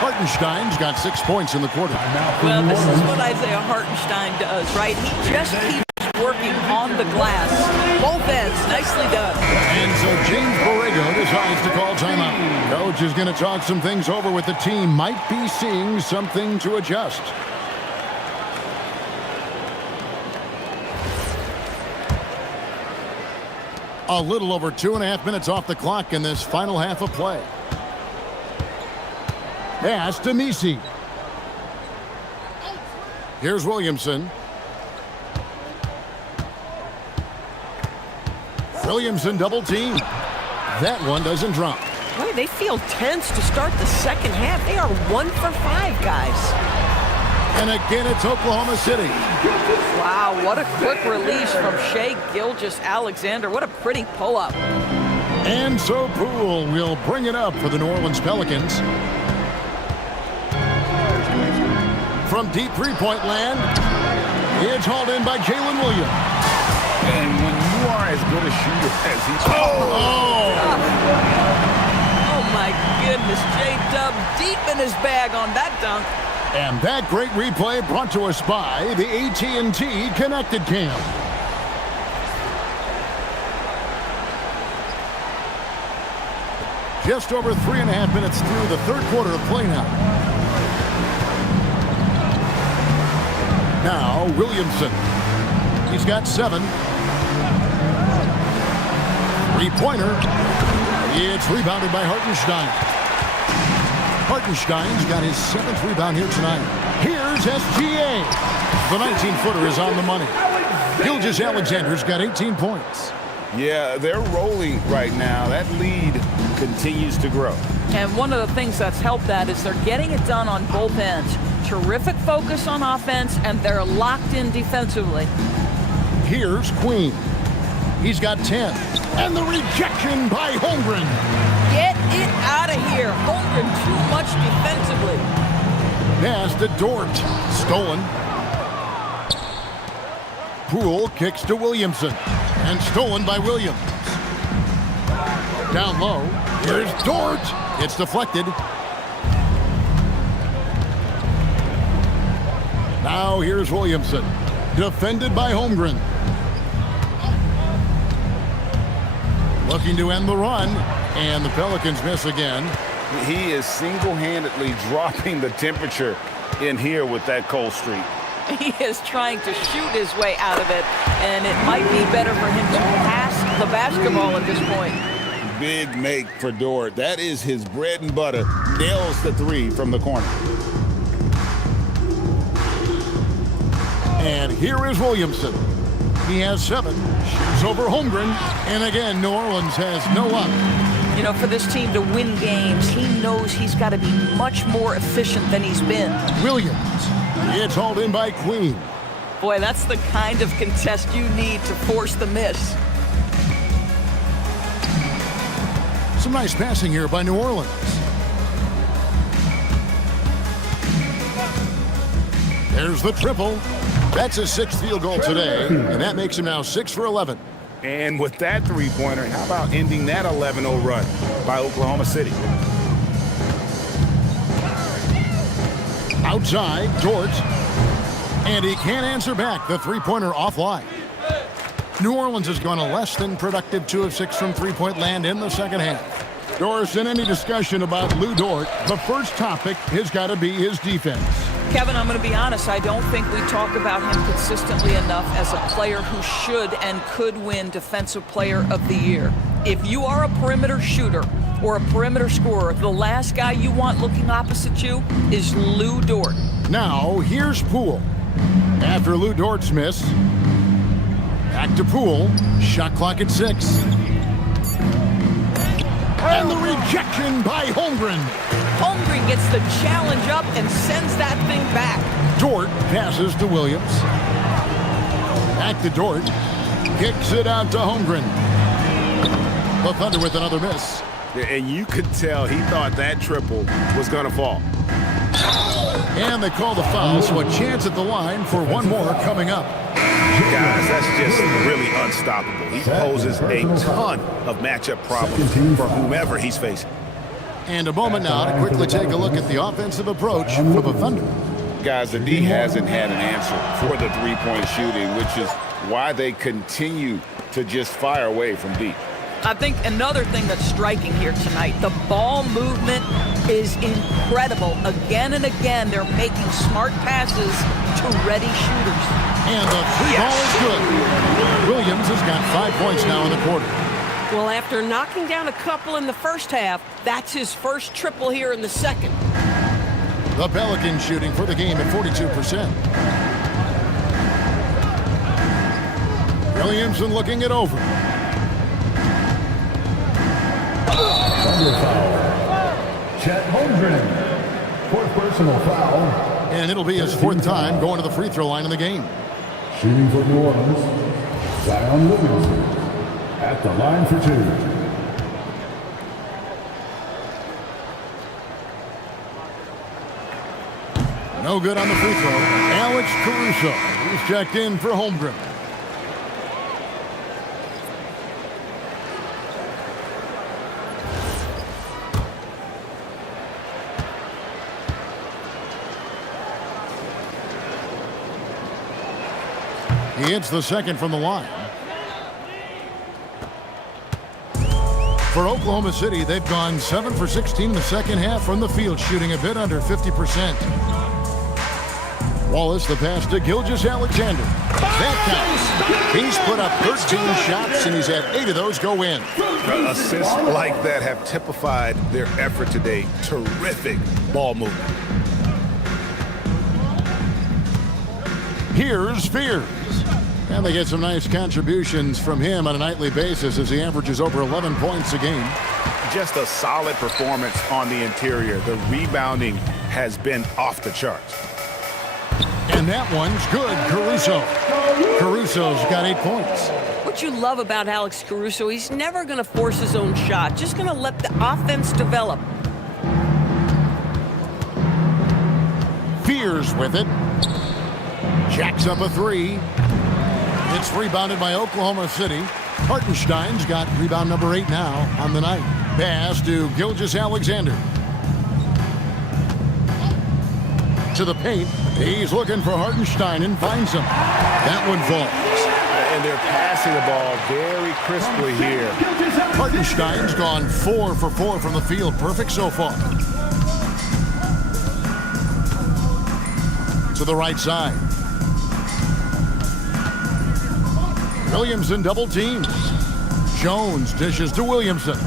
Hartenstein's got 6 points in the quarter. Well, this is what Isaiah Hartenstein does, right? He just keeps working on the glass. Both ends, nicely done. And so James Borrego decides to call timeout. Coach is going to talk some things over with the team. Might be seeing something to adjust. A little over 2.5 minutes off the clock in this final half of play. Pass to Misi. Here's Williamson. Williamson double team. That one doesn't drop. Boy, they feel tense to start the second half. They are 1 for 5, guys. And again, it's Oklahoma City. Wow, what a quick release from Shai Gilgeous-Alexander. What a pretty pull-up. And so Poole will bring it up for the New Orleans Pelicans. From deep three-point land, it's hauled in by Jalen Williams. And when you are as good a shooter as he is. Oh, my goodness. J-Dub deep in his bag on that dunk. And that great replay brought to us by the AT&T Connected Cam. Just over 3.5 minutes through the third quarter of play now. Now, Williamson. He's got 7. Three-pointer. It's rebounded by Hartenstein. Hartenstein's got his 7th rebound here tonight. Here's SGA. The 19-footer is on the money. Gilgeous-Alexander's got 18 points. Yeah, they're rolling right now. That lead continues to grow. And one of the things that's helped that is they're getting it done on both ends. Terrific focus on offense, and they're locked in defensively. Here's Queen. He's got 10. And the rejection by Holmgren. Get it out of here. Holmgren too much defensively. Pass to Dort. Stolen. Poole kicks to Williamson. And stolen by Williams. Down low. Here's Dort. It's deflected. Now here's Williamson. Defended by Holmgren. Looking to end the run. And the Pelicans miss again. He is single-handedly dropping the temperature in here with that cold streak. He is trying to shoot his way out of it, and it might be better for him to pass the basketball at this point. Big make for Dort. That is his bread and butter. Nails the 3 from the corner. And here is Williamson. He has 7. Shoots over Holmgren. And again, New Orleans has no up. You know, for this team to win games, he knows he's got to be much more efficient than he's been. Williams. It's hauled in by Queen. Boy, that's the kind of contest you need to force the miss. Some nice passing here by New Orleans. There's the triple. That's his 6th field goal today, and that makes him now 6 for 11. And with that three-pointer, how about ending that 11-0 run by Oklahoma City? Outside, Dort. And he can't answer back. The three-pointer offline. New Orleans has gone a less than productive 2 of 6 from three-point land in the second half. Doris, in any discussion about Lou Dort, the first topic has got to be his defense. Kevin, I'm going to be honest. I don't think we talk about him consistently enough as a player who should and could win Defensive Player of the Year. If you are a perimeter shooter or a perimeter scorer, the last guy you want looking opposite you is Lou Dort. Now, here's Poole. After Lou Dort's miss, back to Poole. Shot clock at 6. And the rejection by Holmgren. Holmgren gets the challenge up and sends that thing back. Dort passes to Williams. Back to Dort. Kicks it out to Holmgren. The Thunder with another miss. And you could tell he thought that triple was going to fall. And they call the foul, so a chance at the line for one more coming up. Guys, that's just really unstoppable. He poses a ton of matchup problems for whomever he's facing. And a moment now to quickly take a look at the offensive approach for the Thunder. Guys, the D hasn't had an answer for the three-point shooting, which is why they continue to just fire away from deep. I think another thing that's striking here tonight, the ball movement is incredible. Again and again, they're making smart passes to ready shooters. And the three ball is good. Williams has got 5 points now in the quarter. Well, after knocking down a couple in the first half, that's his first triple here in the second. The Pelicans shooting for the game at 42%. Williamson looking it over. Thunder foul. Chet Holmgren. 4th personal foul. And it'll be his 4th time going to the free throw line in the game. Shooting for New Orleans, Zion Williamson at the line for 2. No good on the free throw. Alex Caruso. He's checked in for Holmgren. He hits the second from the line. For Oklahoma City, they've gone 7 for 16 in the second half from the field, shooting a bit under 50%. Wallace, the pass to Gilgeous-Alexander. That counts. He's put up 13 shots, and he's had 8 of those go in. Assists like that have typified their effort today. Terrific ball movement. Here's Spears. And they get some nice contributions from him on a nightly basis as he averages over 11 points a game. Just a solid performance on the interior. The rebounding has been off the charts. And that one's good, Caruso. Caruso's got 8 points. What you love about Alex Caruso, he's never going to force his own shot. Just going to let the offense develop. Fears with it. Jacks up a 3. It's rebounded by Oklahoma City. Hartenstein's got rebound number 8 now on the night. Pass to Gilgeous-Alexander. To the paint. He's looking for Hartenstein and finds him. That one falls. And they're passing the ball very crisply here. Hartenstein's gone 4 for 4 from the field. Perfect so far. To the right side. Williamson double teams. Jones dishes to Williamson.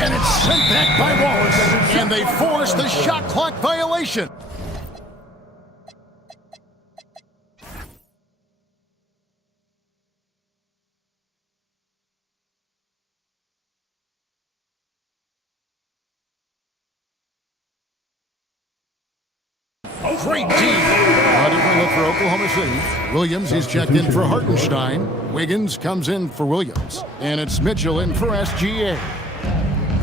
And it's sent back by Wallace. And they force the shot clock violation. Great team. A different look for Oklahoma City. Williams, he's checked in for Hartenstein. Wiggins comes in for Williams. And it's Mitchell in for SGA.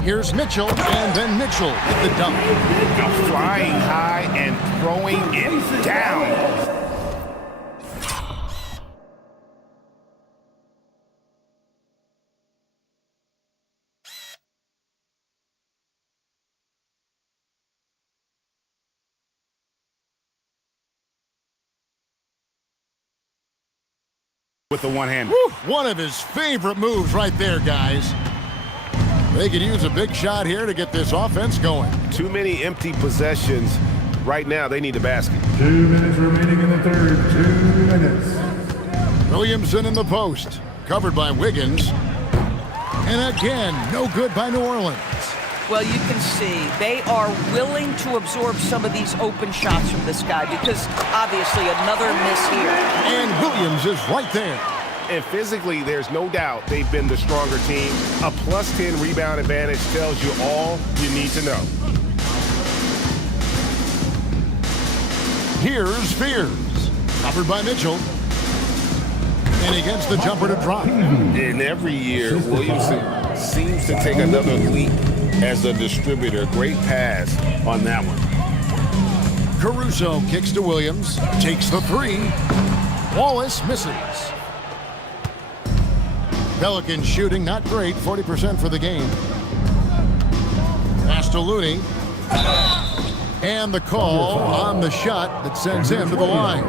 Here's Mitchell, and then Mitchell at the dunk. Flying high and throwing it down. With the one-hander. One of his favorite moves right there, guys. They could use a big shot here to get this offense going. Too many empty possessions. Right now, they need a basket. 2 minutes remaining in the third. 2 minutes. Williamson in the post. Covered by Wiggins. And again, no good by New Orleans. Well, you can see they are willing to absorb some of these open shots from this guy because obviously another miss here. And Williams is right there. And physically, there's no doubt they've been the stronger team. A +10 rebound advantage tells you all you need to know. Here's Fears. Covered by Mitchell. And he gets the jumper to drop. And every year, Williamson seems to take another leap as a distributor. Great pass on that one. Caruso kicks to Williams. Takes the three. Wallace misses. Pelicans shooting not great. 40% for the game. Pass to Looney. And the call on the shot that sends him to the line.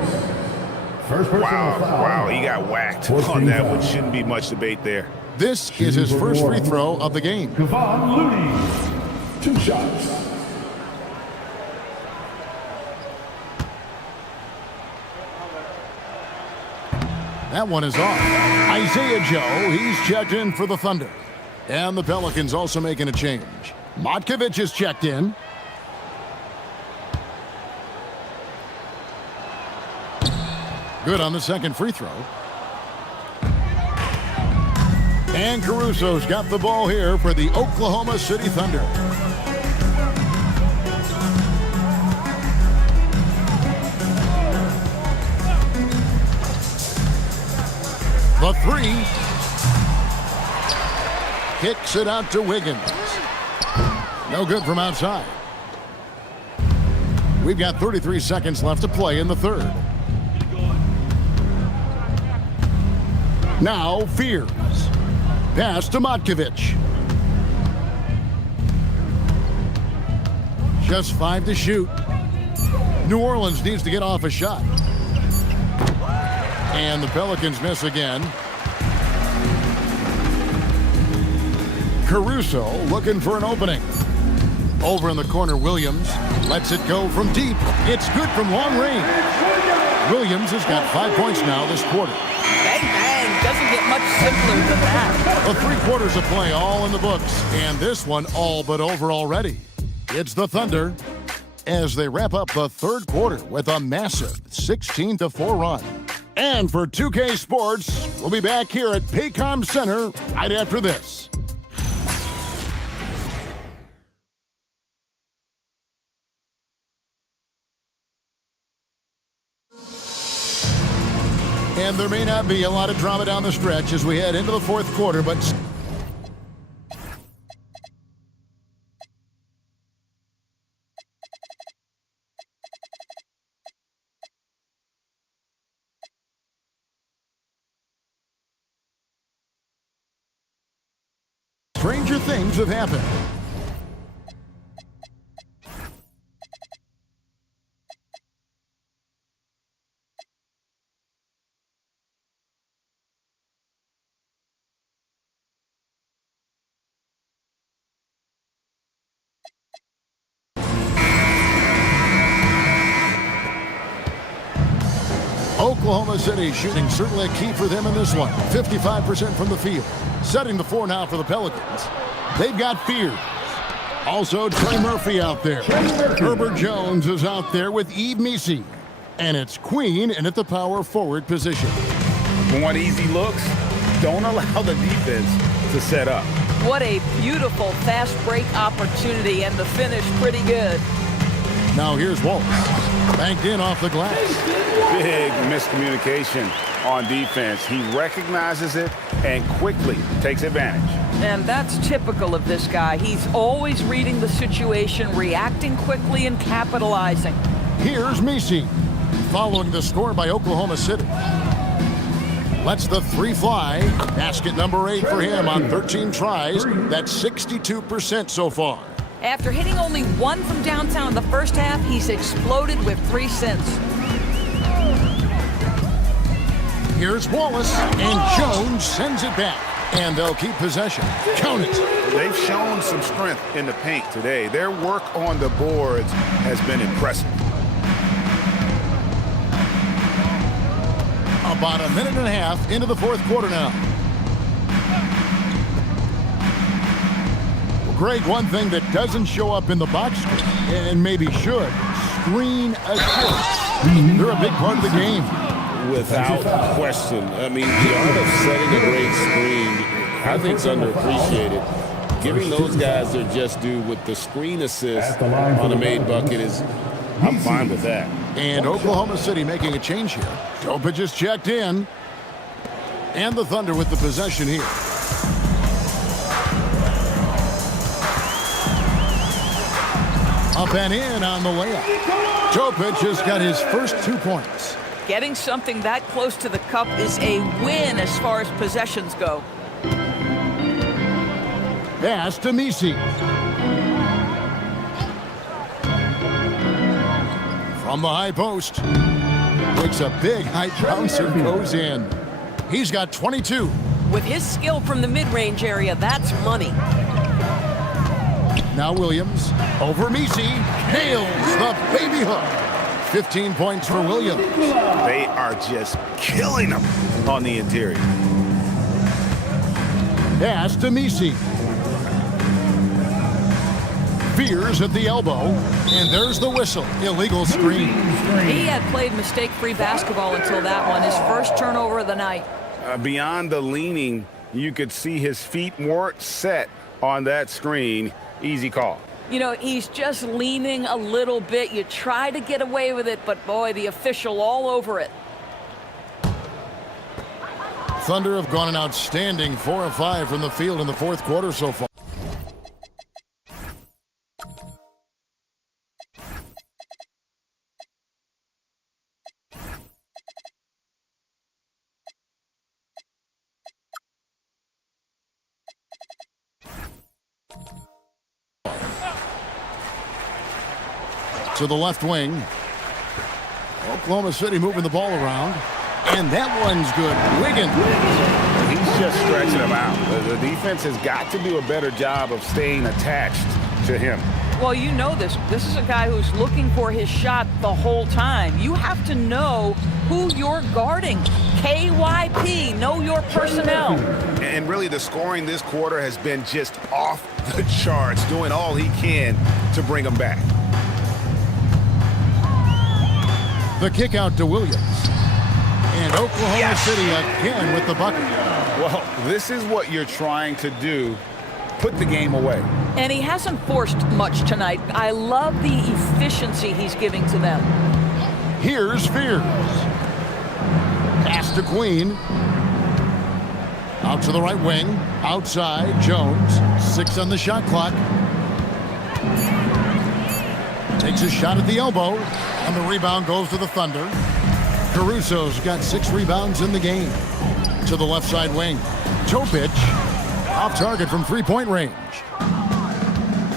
Wow, he got whacked on that one. Shouldn't be much debate there. This is his first free throw of the game. Kevon Looney, 2 shots. That one is off. Isaiah Joe, he's checked in for the Thunder. And the Pelicans also making a change. Matkovic is checked in. Good on the second free throw. And Caruso's got the ball here for the Oklahoma City Thunder. The three. Kicks it out to Wiggins. No good from outside. We've got 33 seconds left to play in the third. Now Fears. Pass to Matkovic. Just 5 to shoot. New Orleans needs to get off a shot. And the Pelicans miss again. Caruso looking for an opening. Over in the corner, Williams lets it go from deep. It's good from long range. Williams has got 5 points now this quarter. Bang, bang. Doesn't get much simpler than that. The 3 quarters of play all in the books, and this one all but over already. It's the Thunder as they wrap up the third quarter with a massive 16-4 run. And for 2K Sports, we'll be back here at Paycom Center right after this. And there may not be a lot of drama down the stretch as we head into the fourth quarter, but stranger things have happened. Oklahoma City shooting certainly a key for them in this one. 55% from the field. Setting the 4 now for the Pelicans. They've got Fears. Also Trey Murphy out there. Herbert Jones is out there with Eve Misi. And it's Queen in at the power forward position. Want easy looks? Don't allow the defense to set up. What a beautiful fast break opportunity, and the finish pretty good. Now here's Wallace. Banked in off the glass. Big miscommunication on defense. He recognizes it and quickly takes advantage. And that's typical of this guy. He's always reading the situation, reacting quickly, and capitalizing. Here's Misi. Following the score by Oklahoma City. Lets the 3 fly. Basket number 8 for him on 13 tries. That's 62% so far. After hitting only 1 from downtown in the first half, he's exploded with 3 since. Here's Wallace, and Jones sends it back. And they'll keep possession. Count it. They've shown some strength in the paint today. Their work on the boards has been impressive. About a minute and a half into the fourth quarter now. Well, Greg, one thing that doesn't show up in the box score, and maybe should, screen assists. They're a big part of the game. Without question. I mean, the art of setting a great screen, I think, is underappreciated. Giving those guys their just due with the screen assist on a made bucket is I'm fine with that. And Oklahoma City making a change here. Topic is checked in. And the Thunder with the possession here. Up and in on the layup. Topic has got his first 2 points. Getting something that close to the cup is a win as far as possessions go. Pass to Misi. From the high post. Takes a big height bouncer, goes in. He's got 22. With his skill from the mid-range area, that's money. Now Williams over Misi. Nails the baby hook. 15 points for Williams. They are just killing them on the interior. Pass to Misi. Fears at the elbow. And there's the whistle. Illegal screen. He had played mistake-free basketball until that one. His first turnover of the night. Beyond the leaning, you could see his feet weren't set on that screen. Easy call. You know, he's just leaning a little bit. You try to get away with it, but boy, the official all over it. Thunder have gone an outstanding 4 of 5 from the field in the fourth quarter so far. To the left wing. Oklahoma City moving the ball around. And that one's good. Wiggins. He's just stretching him out. The defense has got to do a better job of staying attached to him. Well, you know this. This is a guy who's looking for his shot the whole time. You have to know who you're guarding. KYP, know your personnel. And really, the scoring this quarter has been just off the charts, doing all he can to bring them back. The kick out to Williams. And Oklahoma City again with the bucket. Well, this is what you're trying to do. Put the game away. And he hasn't forced much tonight. I love the efficiency he's giving to them. Here's Fears. Pass to Queen. Out to the right wing. Outside, Jones. 6 on the shot clock. Takes a shot at the elbow. And the rebound goes to the Thunder. Caruso's got 6 rebounds in the game. To the left side wing. Topic off target from 3-point range.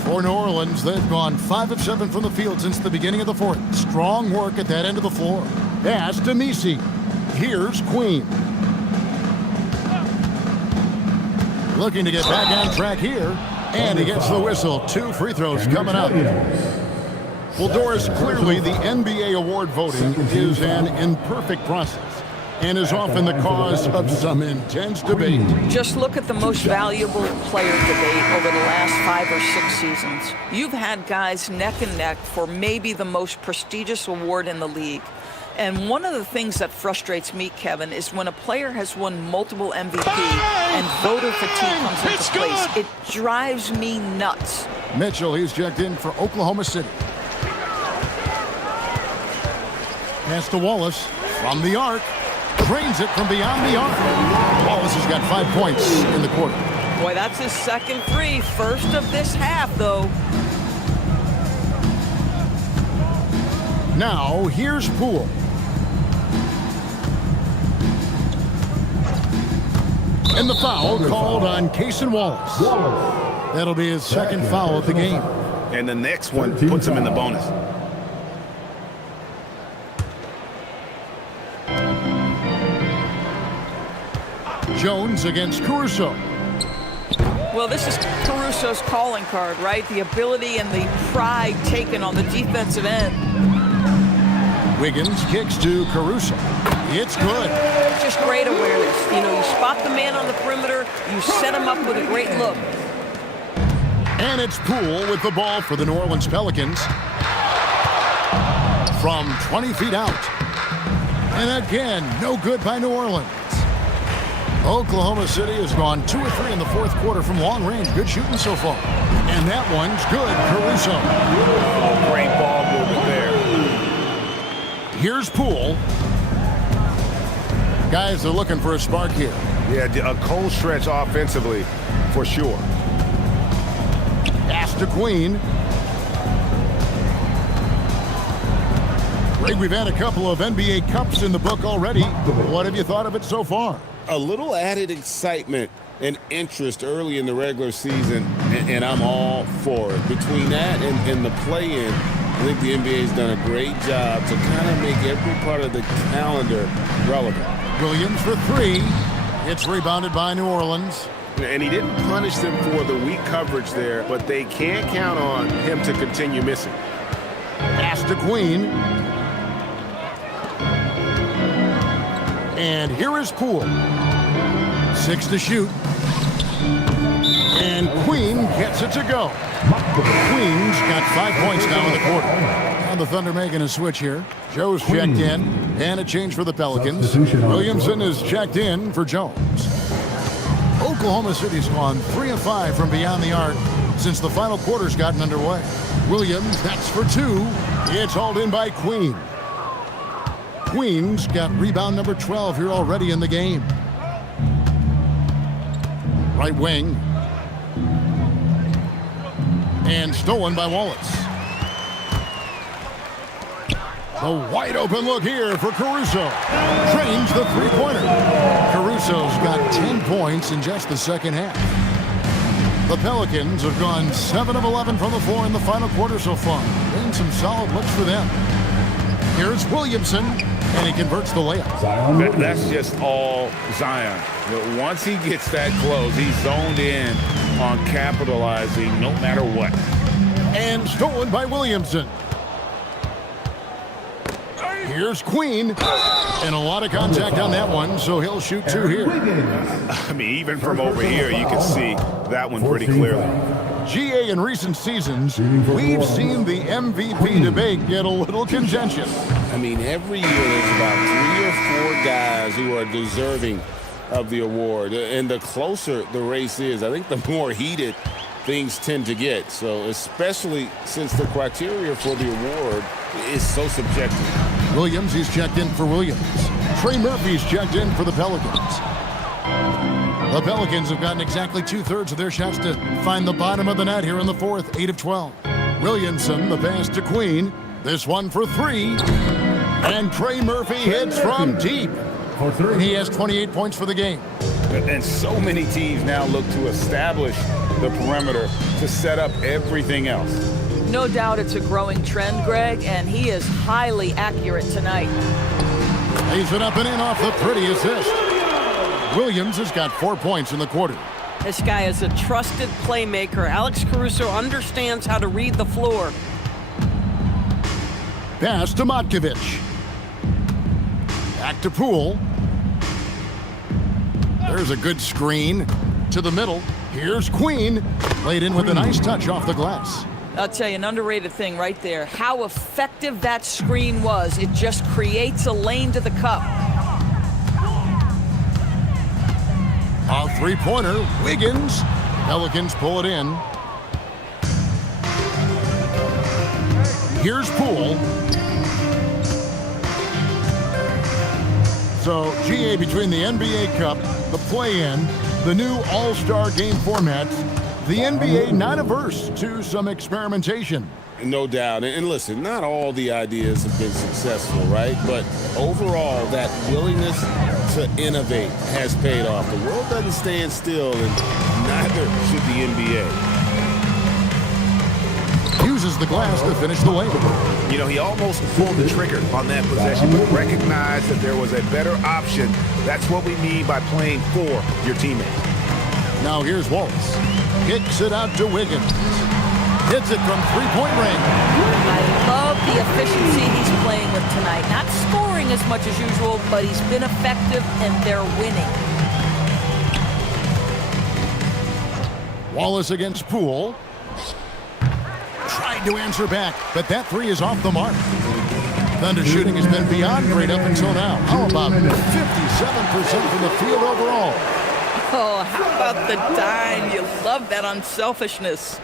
For New Orleans, they've gone 5 of 7 from the field since the beginning of the fourth. Strong work at that end of the floor. Pass to Misi. Here's Queen. Looking to get back on track here. And he gets the whistle. 2 free throws coming up. Well, Doris, clearly the NBA award voting is an imperfect process and is often the cause of some intense debate. Just look at the most valuable player debate over the last 5 or 6 seasons. You've had guys neck and neck for maybe the most prestigious award in the league. And one of the things that frustrates me, Kevin, is when a player has won multiple MVP and voter fatigue comes into place. It drives me nuts. Mitchell, he's checked in for Oklahoma City. Pass to Wallace from the arc. Drains it from beyond the arc. Wallace has got 5 points in the quarter. Boy, that's his second free. First of this half, though. Now, here's Poole. And the foul called on Cason Wallace. That'll be his second foul of the game. And the next one puts him in the bonus. Jones against Caruso. Well, this is Caruso's calling card, right? The ability and the pride taken on the defensive end. Wiggins kicks to Caruso. It's good. It's just great awareness. You know, you spot the man on the perimeter, you set him up with a great look. And it's Poole with the ball for the New Orleans Pelicans. From 20 feet out. And again, no good by New Orleans. Oklahoma City has gone 2 or 3 in the fourth quarter from long range. Good shooting so far. And that one's good, Caruso. Great ball movement there. Here's Poole. Guys are looking for a spark here. Yeah, a cold stretch offensively, for sure. Pass to Queen. Greg, we've had a couple of NBA Cups in the book already. What have you thought of it so far? A little added excitement and interest early in the regular season, and I'm all for it. Between that and the play-in, I think the NBA's done a great job to kind of make every part of the calendar relevant. Williams for three. It's rebounded by New Orleans. And he didn't punish them for the weak coverage there, but they can't count on him to continue missing. Pass to Queen. And here is Poole. 6 to shoot. And Queen gets it to go. Queen's got 5 points now in the quarter. And the Thunder making a switch here. Joe's checked in. And a change for the Pelicans. Williamson is checked in for Jones. Oklahoma City's gone 3 of 5 from beyond the arc since the final quarter's gotten underway. Williams, that's for 2. It's hauled in by Queen. Queen's got rebound number 12 here already in the game. Right wing. And stolen by Wallace. The wide open look here for Caruso. Drains the three-pointer. Caruso's got 10 points in just the second half. The Pelicans have gone 7 of 11 from the floor in the final quarter so far. Been some solid looks for them. Here's Williamson, and he converts the layup. That's just all Zion. But once he gets that close, he's zoned in on capitalizing no matter what. And stolen by Williamson. Here's Queen, and a lot of contact on that one, so he'll shoot 2 here. I mean, even from over here, you can see that one pretty clearly. GA, in recent seasons, we've seen the MVP debate get a little contentious. I mean, every year there's about 3 or 4 guys who are deserving of the award. And the closer the race is, I think the more heated things tend to get. So especially since the criteria for the award is so subjective. Williams, he's checked in for Williams. Trey Murphy's checked in for the Pelicans. The Pelicans have gotten exactly 2/3 of their shots to find the bottom of the net here in the fourth, 8 of 12. Williamson, the pass to Queen. This one for 3. And Trey Murphy hits from deep. And he has 28 points for the game. And so many teams now look to establish the perimeter to set up everything else. No doubt it's a growing trend, Greg, and he is highly accurate tonight. Lays it up and in off the pretty assist. Williams has got 4 points in the quarter. This guy is a trusted playmaker. Alex Caruso understands how to read the floor. Pass to Matkovic. Back to Poole. There's a good screen to the middle. Here's Queen. Laid in with a nice touch off the glass. I'll tell you, an underrated thing right there. How effective that screen was. It just creates a lane to the cup. A three-pointer, Wiggins. Pelicans pull it in. Here's Poole. So, GA, between the NBA Cup, the play-in, the new All-Star game formats, the NBA not averse to some experimentation. No doubt. And listen, not all the ideas have been successful, right? But overall, that willingness to innovate has paid off. The world doesn't stand still, and neither should the NBA. Uses the glass to finish the layup. You know, he almost pulled the trigger on that possession, but recognized that there was a better option. That's what we mean by playing for your teammate. Now here's Wallace. Kicks it out to Wiggins. Hits it from three-point range. I love the efficiency he's playing with tonight. Not scoring as much as usual, but he's been effective, and they're winning. Wallace against Poole. Tried to answer back, but that three is off the mark. Thunder shooting has been beyond great up until now. How about 57% from the field overall? Oh, how about the dime? You love that unselfishness.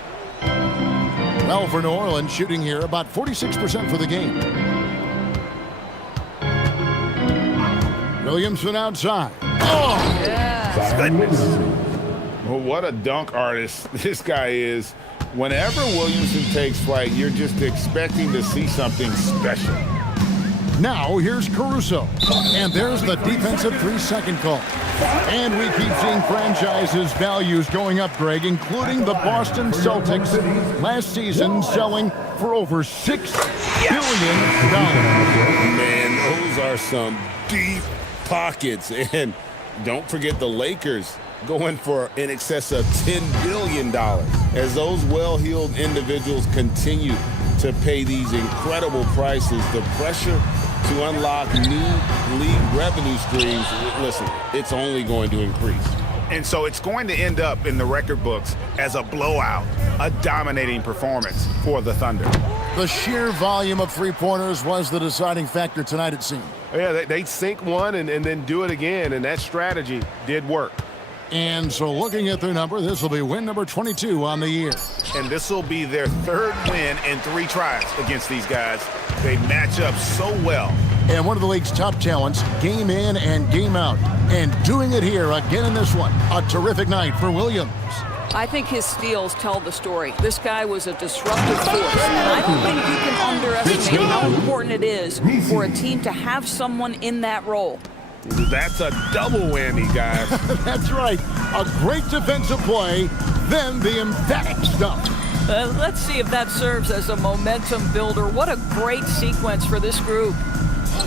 Well, for New Orleans, shooting here about 46% for the game. Williamson outside. Oh! Goodness. Well, what a dunk artist this guy is. Whenever Williamson takes flight, you're just expecting to see something special. Now here's Caruso. And there's the defensive 3-second call. And we keep seeing franchises' values going up, Greg, including the Boston Celtics last season selling for over $6 billion. Man, those are some deep pockets. And don't forget the Lakers going for in excess of $10 billion. As those well-heeled individuals continue to pay these incredible prices, the pressure to unlock new league revenue streams, listen, it's only going to increase. And so it's going to end up in the record books as a blowout, a dominating performance for the Thunder. The sheer volume of three-pointers was the deciding factor tonight, it seemed. Yeah, they'd sink one and then do it again, and that strategy did work. And so looking at their number, this will be win number 22 on the year. And this will be their third win in 3 tries against these guys. They match up so well. And one of the league's top talents, game in and game out. And doing it here again in this one. A terrific night for Williams. I think his steals tell the story. This guy was a disruptive force, and I don't think you can underestimate how important it is for a team to have someone in that role. That's a double whammy, guys. That's right. A great defensive play, then the emphatic stuff. Let's see if that serves as a momentum builder. What a great sequence for this group.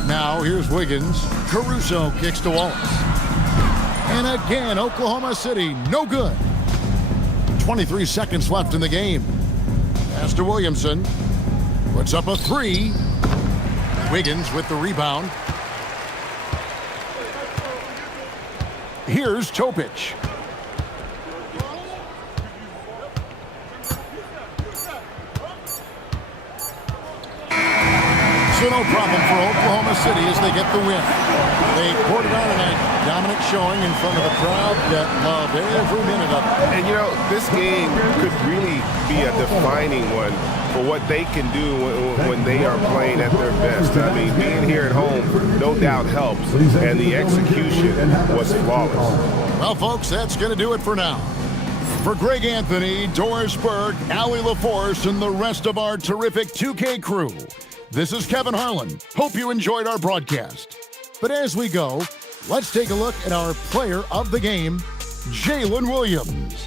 Now here's Wiggins. Caruso kicks to Wallace. And again, Oklahoma City, no good. 23 seconds left in the game. Pass to Williamson. Puts up a 3. Wiggins with the rebound. Here's Topic. So no problem for Oklahoma City as they get the win. They poured it on tonight. Dominant showing in front of a crowd that loved every minute of it. And, you know, this game could really be a defining one for what they can do when they are playing at their best. I mean, being here at home no doubt helps, and the execution was flawless. Well, folks, that's going to do it for now. For Greg Anthony, Doris Burke, Allie LaForce, and the rest of our terrific 2K crew, this is Kevin Harlan. Hope you enjoyed our broadcast. But as we go, let's take a look at our player of the game, Jalen Williams.